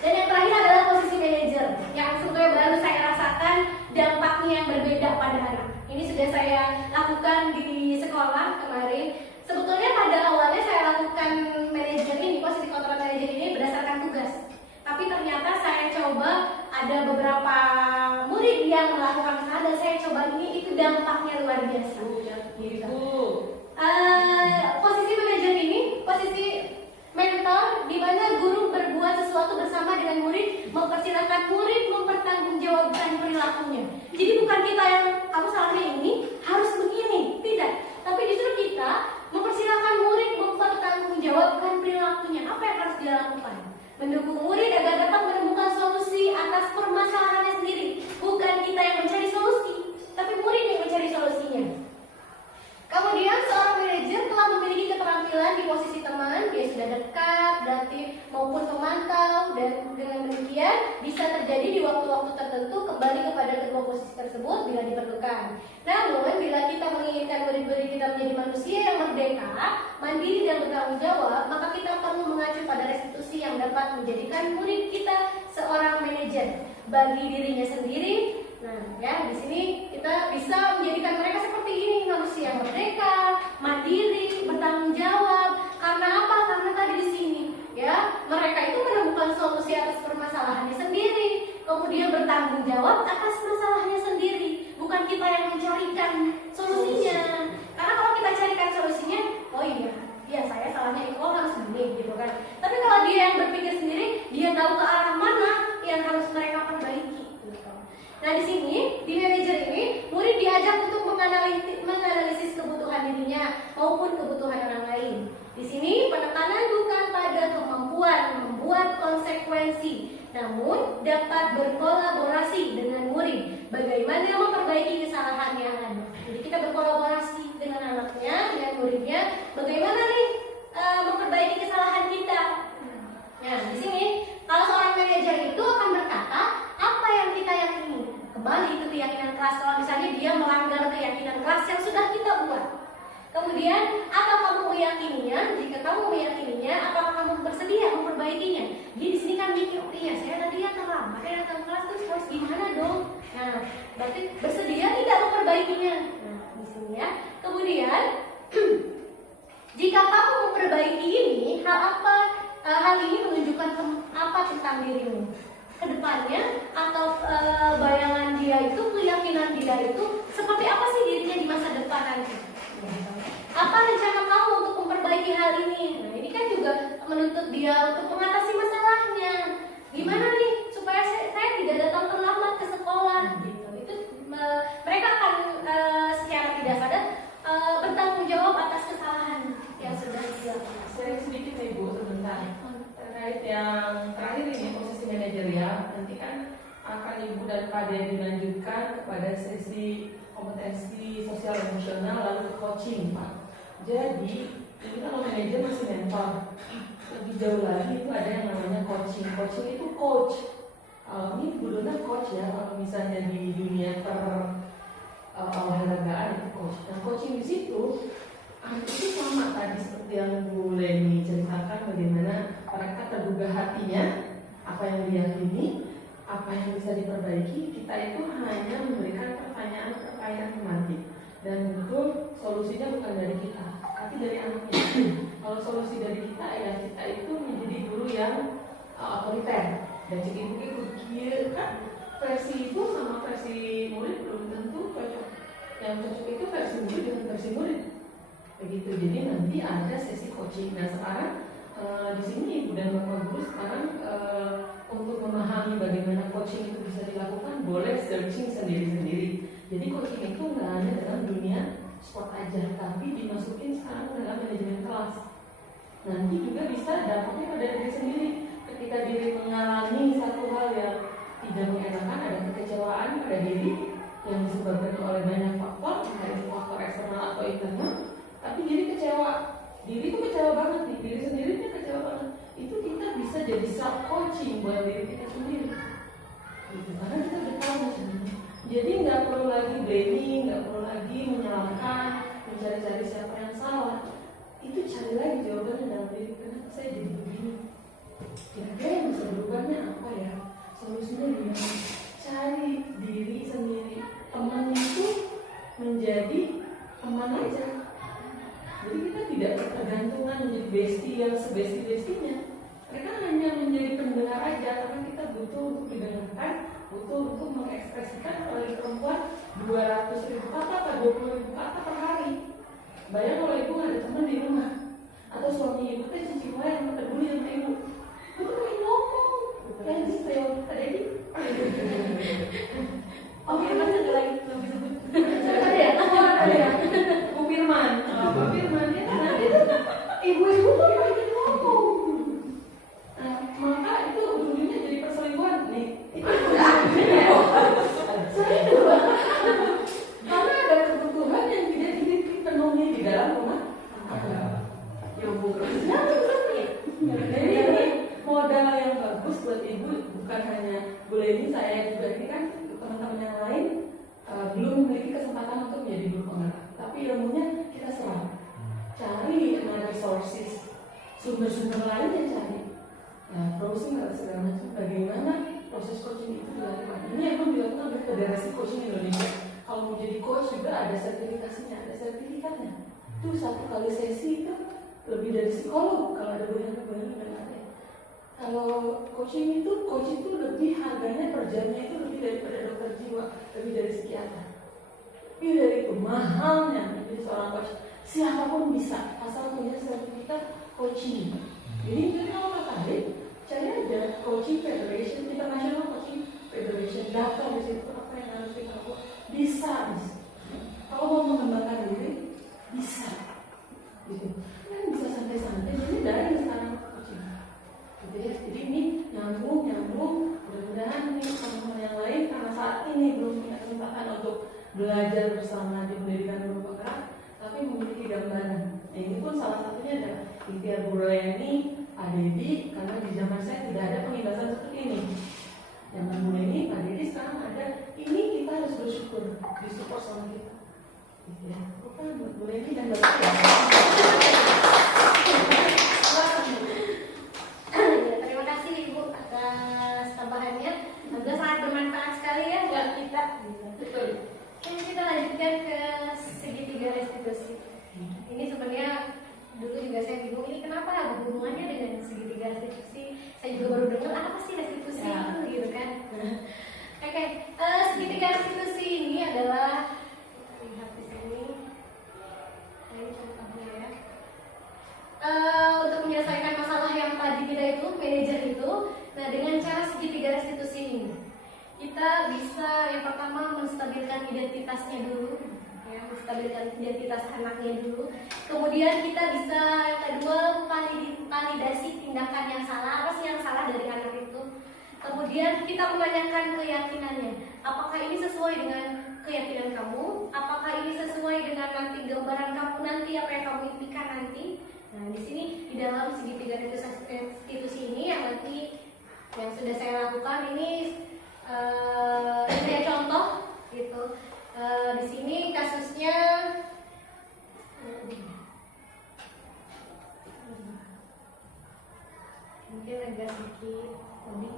Dan yang terakhir adalah posisi manajer yang sebetulnya baru saya rasakan dampaknya yang berbeda pada anak. Ini sudah saya lakukan di sekolah kemarin. Sebetulnya pada awalnya saya lakukan manajer ini, posisi kontrol manajer ini berdasarkan tugas. Tapi ternyata saya coba ada beberapa murid yang melakukan kesalahan dan saya coba ini itu dampaknya luar biasa. Gitu. Posisi manajer ini posisi mentor di mana guru berbuat sesuatu bersama dengan murid, mempersilahkan murid mempertanggungjawabkan perilakunya. Jadi bukan kita yang kamu salahnya ini harus begini, tidak. Tapi justru kita mempersilahkan murid mempertanggungjawabkan perilakunya. Apa yang harus dia lakukan? Mendukung murid agar dapat menemukan solusi atas permasalahannya sendiri. Bukan kita yang mencari solusi, tapi murid yang mencari solusinya. Kemudian seorang manajer telah memiliki keterampilan di posisi teman, dia sudah dekat, berarti maupun pemantau, dan dengan demikian bisa terjadi di waktu-waktu tertentu kembali kepada kedua posisi tersebut bila diperlukan. Namun bila kita menginginkan murid-murid kita menjadi manusia yang merdeka, mandiri dan bertanggung jawab, maka kita perlu mengacu pada restitusi yang dapat menjadikan murid kita seorang manajer bagi dirinya sendiri. Nah, ya di sini kita bisa menjadikan mereka seperti ini, manusia yang merdeka, mandiri, bertanggung jawab. Karena apa? Karena tadi di sini, ya mereka itu menemukan solusi atas permasalahannya sendiri, kemudian bertanggung jawab atas masalahnya sendiri. Bukan kita yang mencarikan solusinya. Karena kalau kita carikan solusinya, oh iya saya salahnya itu harus begini gitu kan. Tapi kalau dia yang berpikir sendiri, dia tahu ke arah mana yang harus mereka perbaiki. Nah di sini di manajer ini murid diajak untuk menganalisis kebutuhan dirinya maupun kebutuhan orang lain. Di sini penekanan bukan pada kemampuan membuat konsekuensi, namun dapat berkolaborasi dengan murid bagaimana memperbaiki kesalahan yang ada. Jadi kita berkolaborasi dengan anaknya, dengan muridnya, bagaimana nih memperbaiki kesalahan kita. Nah di sini kalau seorang manajer itu akan berkata apa yang kita yakini. Kembali ke keyakinan keras. Kalau misalnya dia melanggar keyakinan keras yang sudah kita buat, kemudian apa kamu meyakininya? Jika kamu meyakininya, apakah kamu bersedia memperbaikinya? Jadi di sini kan mikir, iya saya tadi yang terlambat, saya datang kelas terus harus gimana dong? Nah, berarti bersedia tidak memperbaikinya. Nah, di sini ya. Kemudian jika kamu memperbaiki ini, hal ini menunjukkan apa tentang dirimu kedepannya, atau bayangan dia itu, keyakinan dia itu seperti apa sih dirinya di masa depan nanti? Apa rencana kamu untuk memperbaiki hal ini? Nah ini kan juga menuntut dia untuk mengatasi masalahnya. Gimana nih supaya saya tidak datang terlambat ke sekolah? Gitu. Itu mereka akan secara tidak sadar bertanggung jawab atas kesalahan yang sudah dilakukan. Saya sedikit nih Bu sebentar terkait yang terakhir ini posisi manajerial. Nanti kan akan Ibu dan Pak Dea dilanjutkan kepada sesi kompetensi sosial emosional lalu ke coaching Pak. Jadi ini kalau manajer masih mentor, lebih jauh lagi itu ada yang namanya coaching. Coaching itu coach. Ini Bu Dona coach ya, kalau misalnya di dunia olahragaan itu coach. Nah coaching di situ itu sama tadi seperti yang Bu Leni ceritakan, bagaimana mereka tergugah hatinya, apa yang diyakini, apa yang bisa diperbaiki. Kita itu hanya memberikan pertanyaan tematik, dan betul solusinya bukan dari kita, tapi dari anaknya. Kalau solusi dari kita, ya kita itu menjadi guru yang otoriter dan cek ibu kan versi itu sama versi murid belum tentu cocok. Yang cocok itu versi murid dengan versi murid. Begitu. Jadi nanti ada sesi coaching. Nah sekarang di sini Ibu dan Bapak Guru sekarang untuk memahami bagaimana coaching itu bisa dilakukan, boleh searching sendiri-sendiri. Jadi coaching itu nggak hanya dalam dunia sport aja, tapi dimasukin sekarang dalam manajemen kelas. Nanti juga bisa dampaknya pada diri sendiri. Ketika diri mengalami satu hal yang tidak mengenakan, ada kekecewaan pada diri yang disebabkan oleh banyak faktor, entah itu faktor eksternal atau internal. Tapi diri kecewa, diri itu kecewa banget nih, diri sendiri itu kecewa banget. Itu kita bisa jadi self coaching buat diri kita sendiri. Gitu. Karena kita udah tahu sebenarnya. Jadi nggak perlu lagi blaming, nggak perlu lagi menyalahkan, mencari-cari siapa yang salah. Itu cari lagi jawabannya dalam diri. Kenapa saya jadi begini? Kira-kira yang bisa berubahnya apa ya? Solusinya gimana? Cari diri sendiri. Teman itu menjadi teman aja. Jadi kita tidak ketergantungan menjadi bestie yang sebesti-bestinya. Mereka hanya menjadi pendengar aja, karena kita butuh untuk didengarkan, butuh untuk mengekspresikan. Oleh perempuan 200.000 kata atau 20.000 kata per hari. Bayang kalau ibu nggak ada teman di rumah, atau suami ibu teh cici yang peduli sama ibu. Ibu pengen ngomong, yang gitu ada di. Oh, Firman satu lagi belum disebut. Ada ya? Bu Firman. Bu Firman dia kan ada ibu-ibu tuh pengen ngomong. Nah, maka itu ujungnya jadi perselingkuhan nih. Saya juga. Karena ada kebutuhan yang tidak dipenuhi di dalam rumah. Ya Bu. Jadi ini modal yang bagus buat ibu, bukan hanya Bu Leni, saya juga ini kan teman-teman yang lain belum memiliki kesempatan untuk menjadi guru penggerak, tapi ilmunya kita serap. resources, sumber-sumber lain yang cari. Nah, browsing atau segala macam. Bagaimana proses coaching itu dilakukan? Ini emang dilakukan oleh Federasi Coaching Indonesia. Kalau mau jadi coach juga ada sertifikasinya, ada sertifikatnya. Itu 1 kali sesi itu lebih dari psikolog kalau ada goyangan-goyangan dan lain-lain. Kalau coaching itu lebih harganya per jamnya itu lebih daripada dokter jiwa, lebih dari psikiater. Lebih dari itu mahalnya menjadi seorang coach. Siapapun bisa asal punya sertifikat coaching. Jadi kalau tertarik, cari aja Coaching Federation, International Coaching Federation, daftar di situ apa yang harus kita lakukan. Bisa. Kalau mau mengembangkan diri, bisa. Gitu. Kan bisa santai-santai. Jadi dari sekarang coaching. Gitu ya. Jadi ini nyambung. Mudah-mudahan nih teman-teman yang lain karena saat ini belum punya kesempatan untuk belajar bersama di pendidikan guru penggerak, tapi memiliki gambaran. Nah, ini pun salah satunya adalah ikhtiar Bu Leni, Pak Dedi, karena di zaman saya tidak ada pengindasan seperti ini. Zaman Bu Leni, Pak Dedi sekarang ada. Ini kita harus bersyukur disupport sama kita. Gitu ya. Bukan Bu Leni dan Bapak ya. Terima kasih Ibu atas tambahannya. Semoga sangat bermanfaat sekali ya buat kita. Betul. Oke, kita lanjutkan ke segitiga restitusi. Ini sebenarnya dulu juga saya bingung ini kenapa ada hubungannya dengan segitiga restitusi. Saya juga baru dengar apa sih restitusi itu gitu kan. Oke, segitiga restitusi ini adalah lihat di sini. Ini contohnya ya. Untuk menyelesaikan masalah yang tadi kita itu manajer itu, nah dengan cara segitiga restitusi ini kita bisa yang pertama menstabilkan identitasnya dulu, ya, menstabilkan identitas anaknya dulu. Kemudian kita bisa yang kedua validasi tindakan yang salah, apa sih yang salah dari anak itu. Kemudian kita menanyakan keyakinannya, apakah ini sesuai dengan keyakinan kamu, apakah ini sesuai dengan nanti gambaran kamu nanti apa yang kamu impikan nanti. Nah di sini di dalam segitiga restitusi ini yang nanti yang sudah saya lakukan ini contoh gitu. Di sini kasusnya mungkin agak sedikit lebih.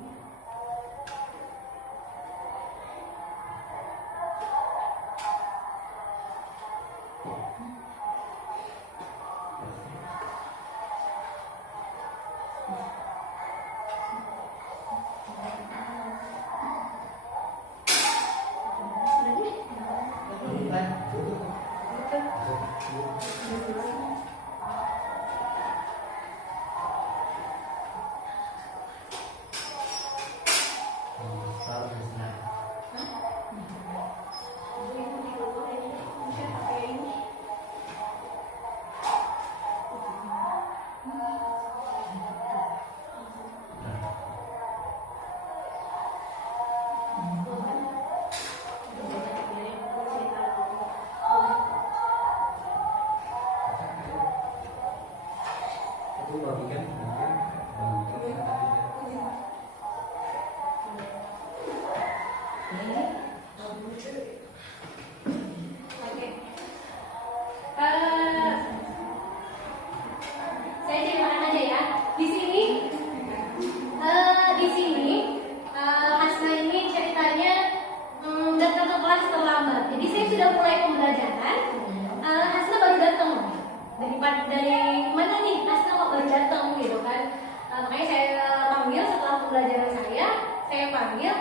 Dari mana nih Hasna kok baru datang gitu kan. Makanya saya panggil setelah pembelajaran saya panggil,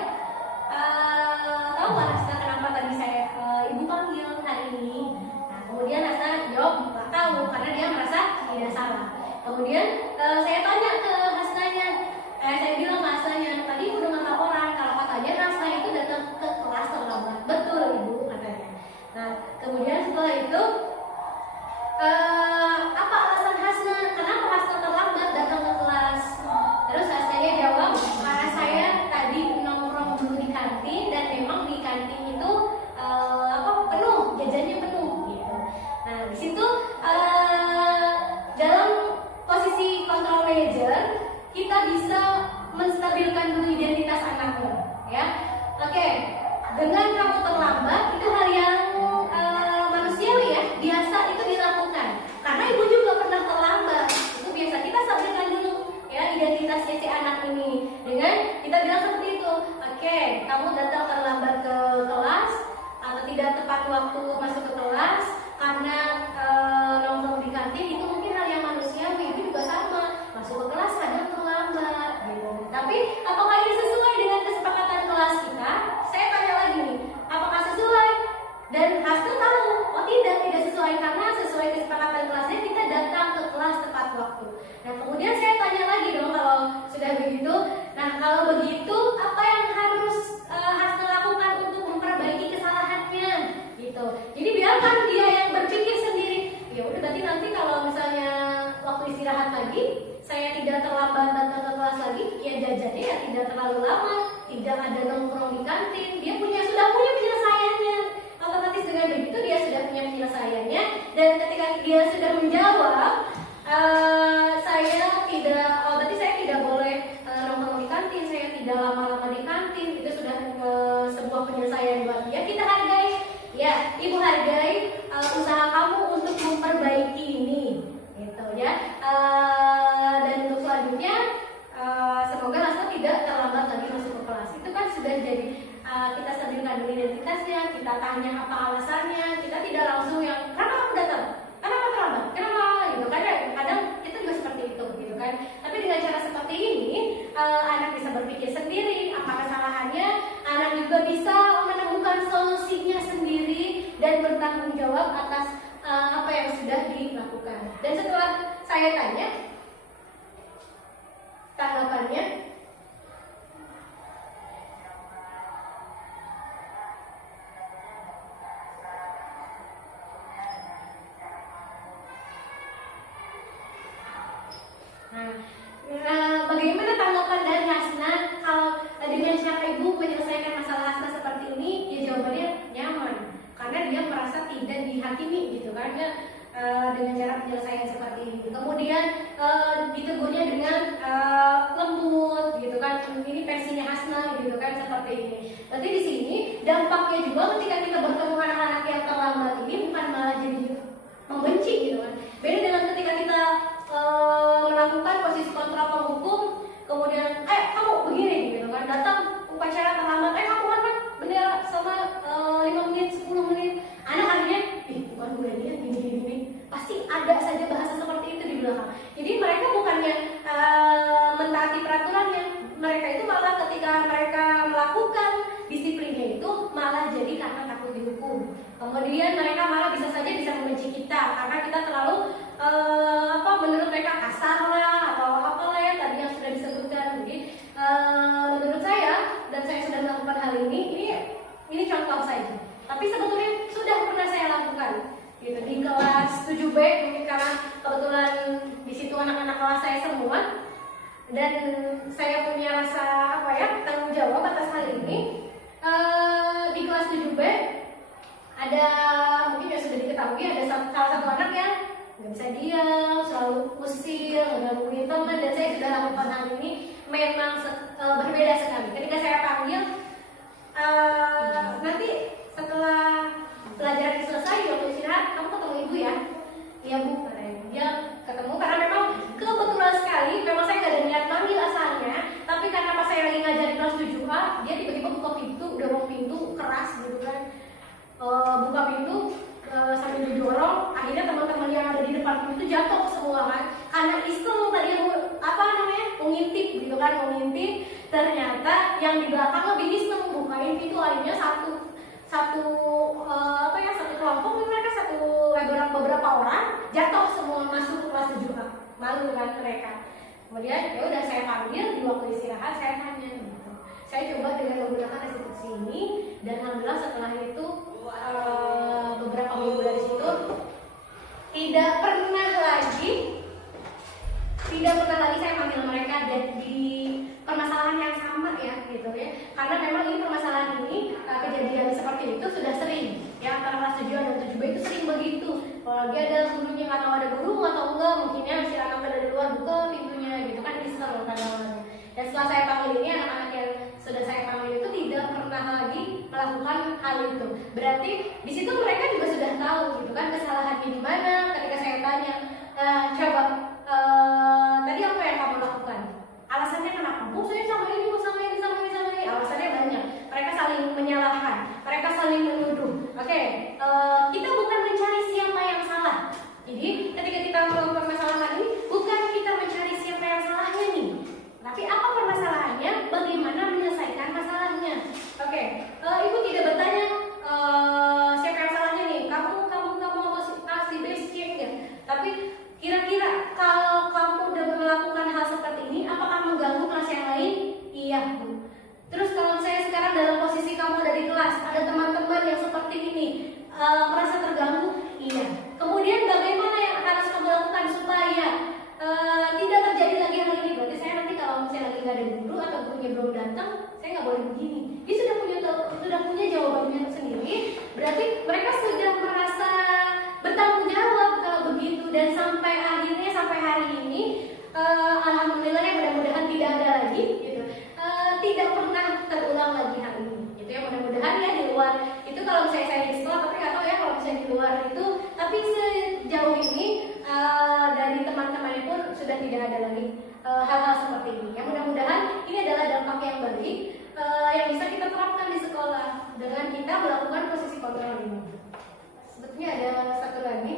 tahu nggak Hasna kenapa tadi saya ibu panggil hari ini. Nah kemudian Hasna jawab nggak tahu karena dia merasa tidak salah. Kemudian saya tanya ke Hasnanya, saya bilang ke Hasnanya, tadi ibu dengar laporan kalau katanya Hasna itu datang ke kelas terlambat. Betul ibu katanya. Nah kemudian setelah itu apa alasan Hasna? Kenapa Hasna terlambat datang ke kelas? Terus Hasnanya jawab, karena saya tadi nongkrong dulu di kantin dan memang di kantin itu penuh, jajannya penuh gitu. Nah di situ dalam posisi control manager kita bisa menstabilkan dulu identitas anaknya, ya. Oke, dengan kamu terlambat itu hal yang manusiawi ya, biasa itu dilakukan. Karena ibu juga pernah terlambat sudah begitu, nah kalau begitu apa yang harus dilakukan untuk memperbaiki kesalahannya gitu. Jadi biarkan dia yang berpikir sendiri. Ya udah, berarti nanti kalau misalnya waktu istirahat lagi saya tidak terlambat datang ke kelas lagi, ya jajannya ya tidak terlalu lama, tidak ada nongkrong di kantin. Dia sudah punya penyelesaiannya. Otomatis dengan begitu dia sudah punya penyelesaiannya, dan ketika dia sudah menjawab, berarti saya tidak boleh nongkrong di kantin, saya tidak lama-lama di kantin. Itu sudah sebuah penyelesaian buat dia. Kita hargai, ya ibu hargai usaha kamu untuk memperbaiki ini, gitu ya. Dan untuk selanjutnya, semoga Hasna tidak terlambat lagi masuk ke kelas. Itu kan sudah jadi kita stabilkan dulu identitasnya, kita tanya apa alasannya, kita tidak langsung yang kenapa kamu datang, kenapa terlambat, kenapa gitu. Kadang kita juga seperti itu, gitu kan. Tapi dengan cara seperti ini, anak bisa berpikir sendiri apa kesalahannya, anak juga bisa menemukan solusinya sendiri dan bertanggung jawab atas apa yang sudah dilakukan. Dan setelah saya tanya tanggapannya, bagaimana tanggapan dari Hasna kalau dengan cara ibu menyelesaikan masalah Hasna seperti ini? Ya jawabannya nyaman, karena dia merasa tidak dihakimi, gitu kan ya, dengan cara penyelesaian seperti ini. Kemudian ditegurnya dengan lembut, gitu kan. Ini versinya Hasna, gitu kan, seperti ini. Berarti di sini dampaknya juga ketika kita bertemu anak-anak yang terlambat ini bukan malah jadi membenci, gitu kan. Beda dengan ketika kita melakukan posisi kontrol penghukum, kemudian kamu begini, gitu kan, datang upacara terlambat, kamu kan bendera sama 5 menit, 10 menit, anak akhirnya bukan bulannya gini, pasti ada saja bahasa seperti itu di belakang. Jadi mereka bukannya mentaati peraturannya, mereka itu malah ketika mereka melakukan disiplinnya itu malah jadi karena takut dihukum. Kemudian mereka malah bisa membenci kita karena kita terlalu menurut mereka kasar lah atau apalah ya tadi yang sudah disebutkan. Jadi menurut saya, dan saya sudah melakukan hal ini contoh saja, tapi sebetulnya sudah pernah saya lakukan gitu di kelas 7B, mungkin karena kebetulan di situ anak-anak kelas saya semua dan saya punya rasa tanggung jawab atas hal ini. Di kelas 7B ada, mungkin yang sudah diketahui, ada salah satu anak yang nggak bisa diam, selalu usir, menggangguin teman, dan saya sudah lakukan hal ini. Memang berbeda sekali. Ketika saya panggil, nanti setelah pelajaran selesai, waktu istirahat, kamu ketemu ibu ya? Iya bu, katanya. Dia ketemu karena memang kebetulan sekali, memang saya nggak ada niat panggil asalnya, tapi karena pas saya lagi ngajar di kelas 7A, dia tiba-tiba buka pintu, dorong pintu keras gitu kan. Buka pintu sambil didorong, akhirnya teman-teman yang ada di depan pintu jatuh semua kan, karena iseng tadi mau ngintip gitu kan, mau ngintip. Ternyata yang di belakang lebih iseng bukain pintu, akhirnya satu kelompok, mereka beberapa orang jatuh semua masuk ke kelas 7A. Malu kan mereka. Kemudian ya udah saya panggil di waktu istirahat, saya tanya gitu. Saya coba dengan menggunakan restitusi ini, dan alhamdulillah setelah itu beberapa minggu dari situ tidak pernah lagi saya panggil mereka dan di permasalahan yang sama ya gitu ya, karena memang ini permasalahan ini kejadian seperti itu sudah sering ya, antara kelas 7 dan 7B itu sering begitu. Kalau lagi ada gurunya nggak tahu ada guru atau enggak, mungkinnya si anak dari luar buka pintunya gitu kan, iseng kadang-kadang. Dan setelah saya panggil ini, anak-anak yang sudah saya panggil itu tidak pernah lagi melakukan hal itu. Berarti di situ mereka juga sudah tahu gitu kan kesalahannya di mana. Ketika saya tanya, coba tadi apa yang kamu lakukan? Alasannya kenapa? Bu, saya sama ini. Alasannya banyak. Mereka saling menyalahkan, mereka saling menuduh. Oke, kita bukan mencari siapa yang salah. Jadi ketika kita melakukan masalah ini, bukan kita mencari siapa yang salahnya nih, tapi apa permasalahannya, bagaimana menyelesaikan masalahnya. Oke, ibu tidak bertanya siapa yang salahnya nih, kamu si A si B nggak ada guru atau gurunya belum datang, saya nggak boleh begini. Dia sudah punya jawabannya sendiri. Berarti mereka sudah merasa bertanggung jawab kalau begitu, dan sampai hari ini alhamdulillah ya, mudah-mudahan tidak ada lagi gitu. Tidak pernah terulang lagi hal ini gitu ya, mudah-mudahan ya. Di luar itu kalau misalnya saya di sekolah, tapi nggak tahu ya kalau misalnya di luar itu, tapi sejauh ini dari teman-teman pun sudah tidak ada lagi hal-hal seperti ini ya. Mudah-mudahan ini adalah dampak yang baik yang bisa kita terapkan di sekolah dengan kita melakukan posisi kontrol ini. Sebetulnya ada satu lagi.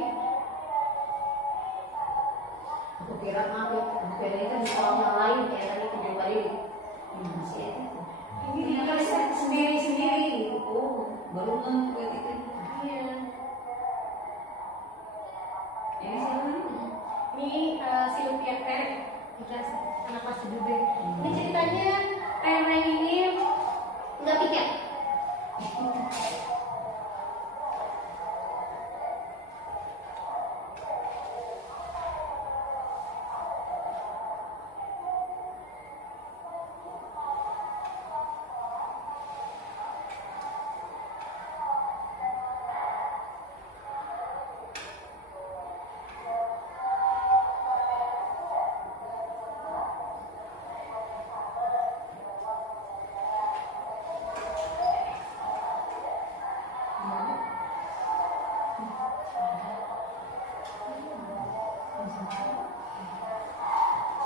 Aku kira ini kan di sekolah yang lain kayak tadi kecuali Ini ditulis sendiri-sendiri. oh baru ngerti itu. Iya. Ini siapa? Ini Sylvia Perek, kelas anak kelas 7B. Ini ceritanya Rere ini nggak piket.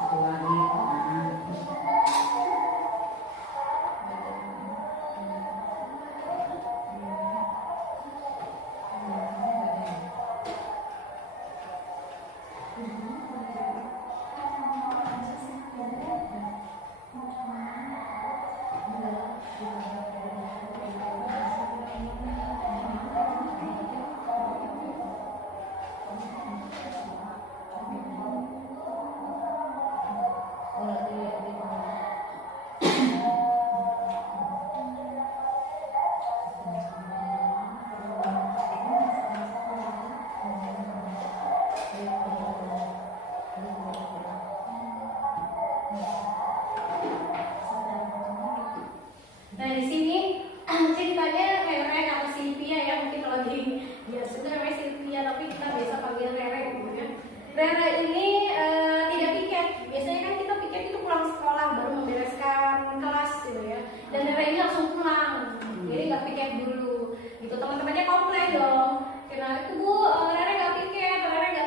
Satu lagi. Nah di sini ceritanya Rere sama Sylvia ya, mungkin kalau dia sudah namanya Sylvia tapi kita biasa panggil Rere gitu kan. Rere ini tidak piket. Biasanya kan kita piket itu pulang sekolah baru membereskan kelas gitu ya. Dan Rere ini langsung pulang, jadi nggak piket dulu. Gitu teman-temannya komplain dong. Kenapa itu Bu, Rere nggak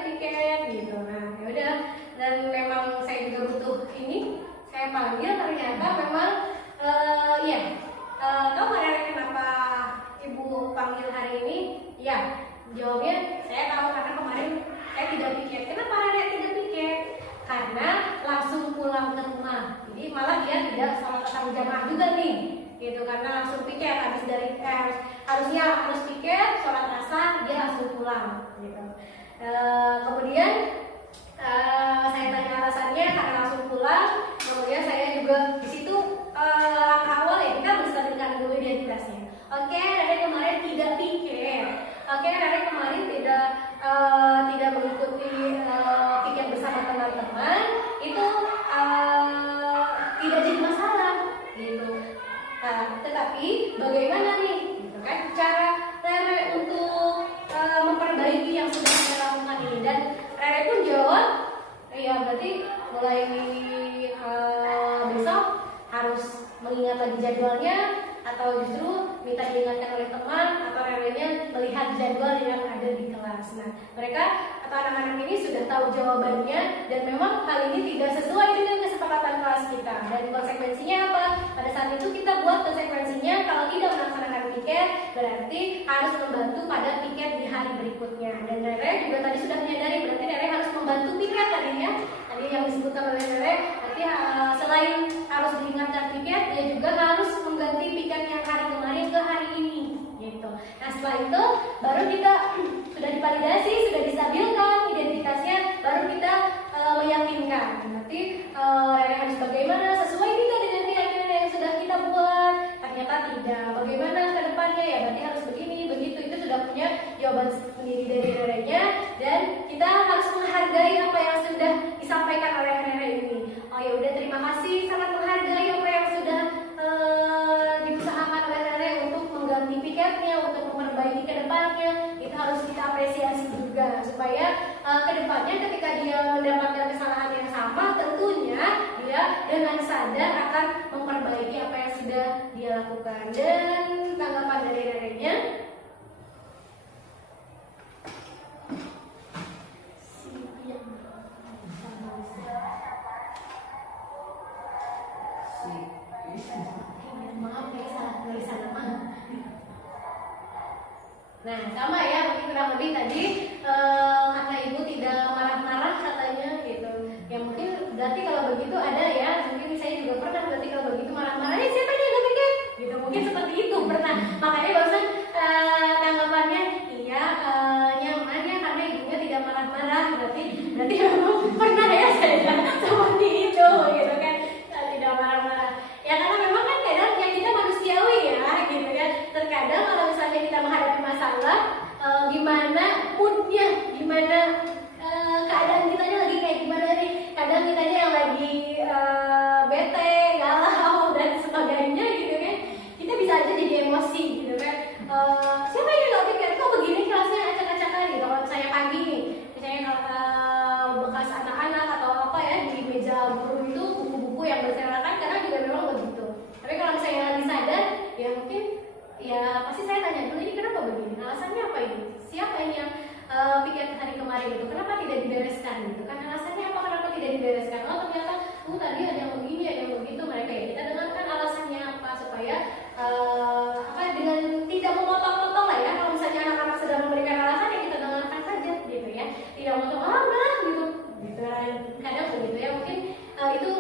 piket gitu. Nah yaudah, dan memang saya juga butuh ini. Saya panggil, ternyata memang tahu nggak Rere kenapa Ibu panggil hari ini? Ya, jawabnya saya tahu karena kemarin saya tidak piket. Kenapa Rere tidak piket? Karena langsung pulang ke rumah. Jadi malah dia tidak sama tentang jamaah juga nih, gitu. Karena langsung piket habis dari harusnya harus piket, sholat asar dia langsung pulang, gitu. Kemudian saya tanya alasannya karena langsung pulang. Kemudian saya juga di situ langkah awal ya kita menstabilkan dulu identitasnya. Oke, Rere kemarin tidak piket. Oke, Rere kemarin tidak mengikuti piket bersama teman-teman. Itu tidak jadi masalah, gitu. Nah, tetapi bagaimana nih, gitu kan, cara Rere untuk memperbaiki yang sudah saya lakukan ini? Dan Rere pun jawab, ya berarti mulai besok harus mengingat lagi jadwalnya, atau justru minta diingatkan oleh teman, atau Rerenya melihat jadwal yang ada di kelas. Nah, mereka atau anak-anak ini sudah tahu jawabannya, dan memang hal ini tidak sesuai dengan kesepakatan kelas kita. Dan konsekuensinya apa? Pada saat itu kita buat konsekuensinya, kalau tidak melaksanakan piket berarti harus membantu pada piket di hari berikutnya. Dan Rere juga tadi sudah menyadari, berarti Rere harus membantu piket tadinya. Tadi yang disebutkan oleh Rere, berarti selain harus diingatkan piket, dia juga harus mengganti piket yang hari kemarin ke hari ini, gitu. Nah setelah itu baru kita sudah divalidasi, sudah distabilkan identitasnya, baru kita meyakinkan. Berarti Rere harus bagaimana, sesuai tidak dengan nilai-nilai yang sudah kita buat? Ternyata tidak. Bagaimana ke depannya? Ya berarti harus begini, begitu. Itu sudah punya jawaban sendiri dari Rerenya, dan kita harus menghargai apa yang sudah disampaikan oleh Rere ini. Oh ya udah terima kasih, sangat menghargai apa yang sudah diusahakan oleh Rere untuk mengganti piketnya, untuk memperbaiki ke depannya. Itu harus kita apresiasi juga supaya ke depannya ketika dia mendapatkan kesalahan yang sama, tentunya dia dengan sadar akan memperbaiki apa yang sudah dia lakukan. Dan tanggapan dari Rere-nya, maaf ya salah tulisan nama. Nah sama ya, mungkin kurang lebih tadi karena ibu tidak marah-marah katanya gitu. Ya mungkin berarti kalau begitu ada ya, mungkin saya juga pernah berarti kalau begitu marah-marah, siapa yang nggak pikir? Gitu mungkin seperti itu pernah. Makanya barusan tanggapannya iya nyaman ya karena ibunya tidak marah-marah, berarti memang pernah ya saya seperti itu gitu kan, tidak marah-marah. Ya karena memang kan kadang yang kita manusiawi ya gitu kan. Terkadang kalau misalnya kita menghadapi masalah, gimana moodnya, gimana keadaan kitanya lagi kayak gimana nih. Kadang kitanya yang lagi bete, galau dan sebagainya gitu kan. Kita bisa aja jadi emosi gitu kan. Siapa yang nggak pikir kok begini kelasnya acak-acakan gitu. Kalau saya pagi nih, misalnya bekas anak-anak atau apa ya di meja guru itu buku-buku yang berserakan, karena juga memang begitu. Tapi kalau saya lagi sadar, ya mungkin ya pasti saya tanya dulu ini kenapa begini, alasannya apa ini, siapa ini yang pikir hari kemarin itu kenapa tidak dibereskan gitu kan, alasannya apa kenapa tidak dibereskan. Oh ternyata tadi ada yang begini, ada yang begitu. Mereka ya kita dengarkan alasannya apa supaya dengan tidak memotong-potong lah ya. Kalau misalnya anak-anak sedang memberikan alasan ya kita dengarkan saja gitu ya, tidak memotong udah gitu kadang begitu ya. Mungkin itu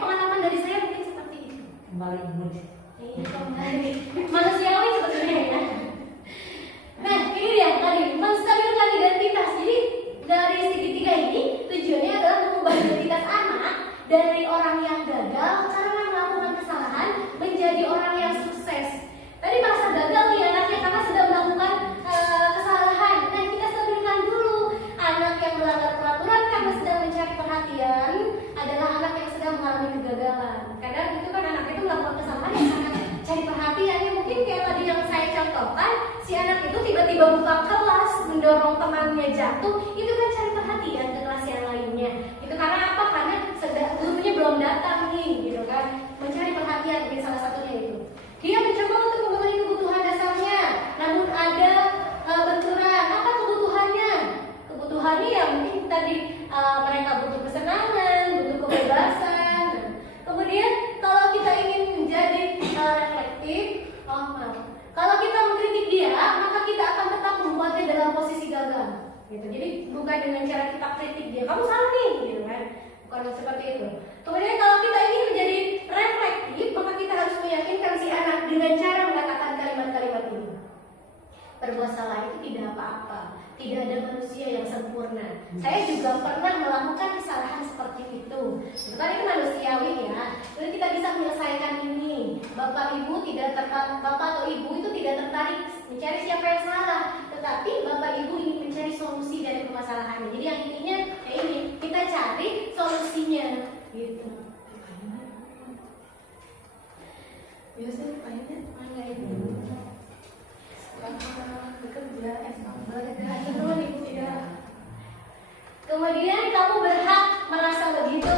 pengalaman dari saya mungkin seperti itu. Kembali mood. Kembali manusiawi sebetulnya ya. Nah ini dia tadi menstabilkan identitas. Jadi dari segitiga ini tujuannya adalah mengubah identitas anak dari orang yang gagal karena melakukan kesalahan menjadi orang yang sukses. Tadi merasa gagal nih anaknya karena sedang melakukan kesalahan. Nah kita stabilkan dulu. Anak yang melanggar peraturan karena sedang mencari perhatian adalah anak yang sedang mengalami kegagalan. Kadang itu kan anak itu melakukan kesalahan yang sangat cari perhatian. Ya mungkin kayak tadi yang saya contohkan, si anak itu tiba-tiba buka kelas mendorong temannya jatuh, itu kan cari perhatian ke kelas yang lainnya. Itu karena apa? Karena gurunya belum datang nih, gitu kan. Mencari perhatian mungkin salah satunya itu. Dia mencoba untuk memenuhi kebutuhan dasarnya, namun ada benturan. Apa kebutuhannya? Kebutuhannya ya mungkin tadi mereka butuh kesenangan, butuh kebebasan. Kemudian kalau kita ingin menjadi reflektif, kalau kita mengkritik dia, maka kita akan tetap membuatnya dalam posisi gagal. Gitu. Jadi bukan dengan cara kita kritik dia, kamu salah nih, gitu kan? Bukan seperti itu. Kemudian kalau kita ingin menjadi reflektif, maka kita harus meyakinkan si anak dengan cara mengatakan kalimat-kalimat ini. Berbuat salah itu tidak apa-apa. Tidak ada manusia yang sempurna. Saya juga pernah melakukan kesalahan seperti itu. Sebenarnya itu manusiawi ya. Jadi kita bisa menyelesaikan ini. Bapak atau ibu itu tidak tertarik mencari siapa yang salah, tetapi bapak ibu ingin mencari solusi dari permasalahannya. Jadi yang intinya kayak ini, kita cari solusinya, gitu. Biasanya kayaknya mana itu? Bekerja, Kemudian kamu berhak merasa begitu.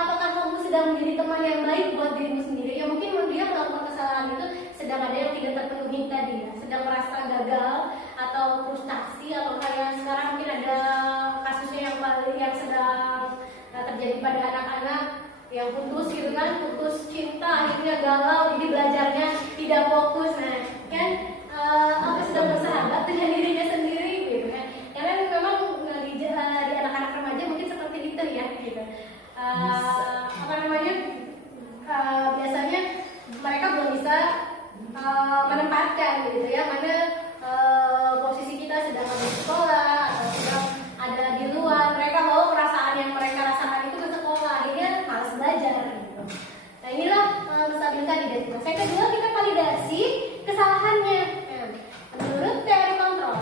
Apakah kamu sedang menjadi teman yang baik buat dirimu sendiri? Ya mungkin dia melakukan kesalahan itu sedang ada yang tidak terpenuhi tadi ya, sedang merasa gagal atau frustasi, atau kayak sekarang mungkin ada kasusnya yang sedang terjadi pada anak-anak yang putus gitu kan, putus cinta akhirnya galau, jadi belajarnya tidak fokus. Nah kan sedang bersahabat dengan dirinya sendiri gitu kan. Karena memang di anak-anak remaja mungkin seperti itu ya gitu. Biasanya mereka belum bisa menempatkan gitu ya, mana posisi kita sedang ada di sekolah atau sedang ada di luar. Mereka bawa perasaan yang mereka rasakan itu ke sekolah, akhirnya harus belajar gitu. Nah inilah menstabilkan identitas. Yang kedua, kita validasi kesalahannya. Menurut teori kontrol,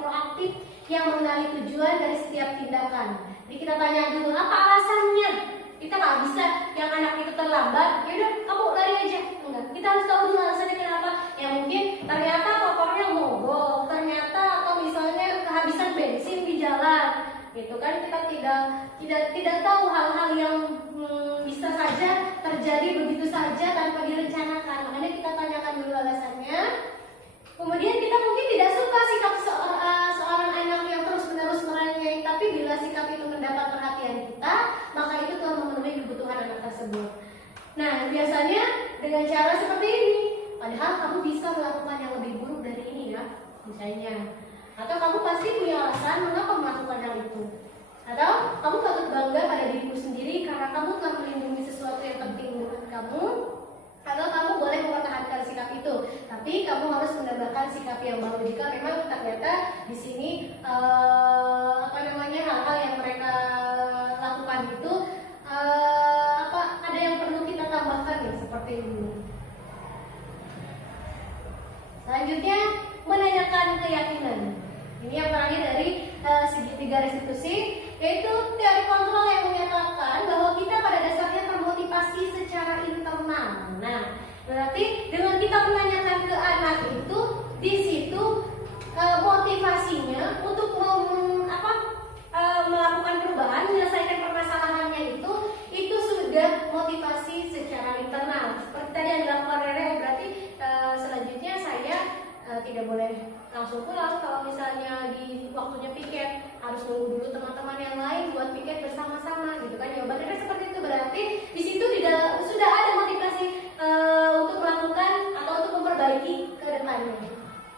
proaktif yang mengenali tujuan dari setiap tindakan. Jadi kita tanya dulu apa alasannya. Kita nggak bisa yang anak itu terlambat, ya udah kamu lari aja. Enggak, kita harus tahu dulu alasannya kenapa. Ya mungkin ternyata motornya mogok, ternyata atau misalnya kehabisan bensin di jalan, gitu kan. Kita tidak tahu hal-hal yang bisa saja terjadi begitu saja tanpa direncanakan. Makanya kita tanyakan dulu alasannya. Kemudian kita mungkin tidak suka sikap seorang anak yang terus-menerus merengek, tapi bila sikap itu mendapat perhatian kita, maka itu telah memenuhi kebutuhan anak tersebut. Nah, biasanya dengan cara seperti ini, padahal kamu bisa melakukan yang lebih buruk dari ini ya, misalnya. Atau kamu pasti punya alasan mengapa melakukan hal itu. Atau kamu patut bangga pada dirimu sendiri karena kamu telah melindungi sesuatu yang penting buat kamu. Atau kamu boleh mempertahankan sikap itu, tapi kamu harus menambahkan sikap yang baru jika memang ternyata di sini hal-hal yang mereka lakukan itu ada yang perlu kita tambahkan ya, seperti ini. Selanjutnya menanyakan keyakinan. Ini yang terakhir dari segitiga restitusi, yaitu teori kontrol yang menyatakan bahwa kita pada dasarnya termotivasi secara internal. Nah, berarti dengan kita menanyakan ke anak itu, di situ motivasinya untuk melakukan perubahan, menyelesaikan permasalahannya itu sudah motivasi secara internal. Seperti tadi yang dilakukan Rere, berarti selanjutnya saya tidak boleh langsung pulang. Kalau misalnya di waktunya piket harus nunggu dulu teman-teman yang lain buat piket bersama-sama, gitu kan. Jawabannya seperti itu. Berarti di situ sudah ada motivasi untuk melakukan atau untuk memperbaiki ke depannya.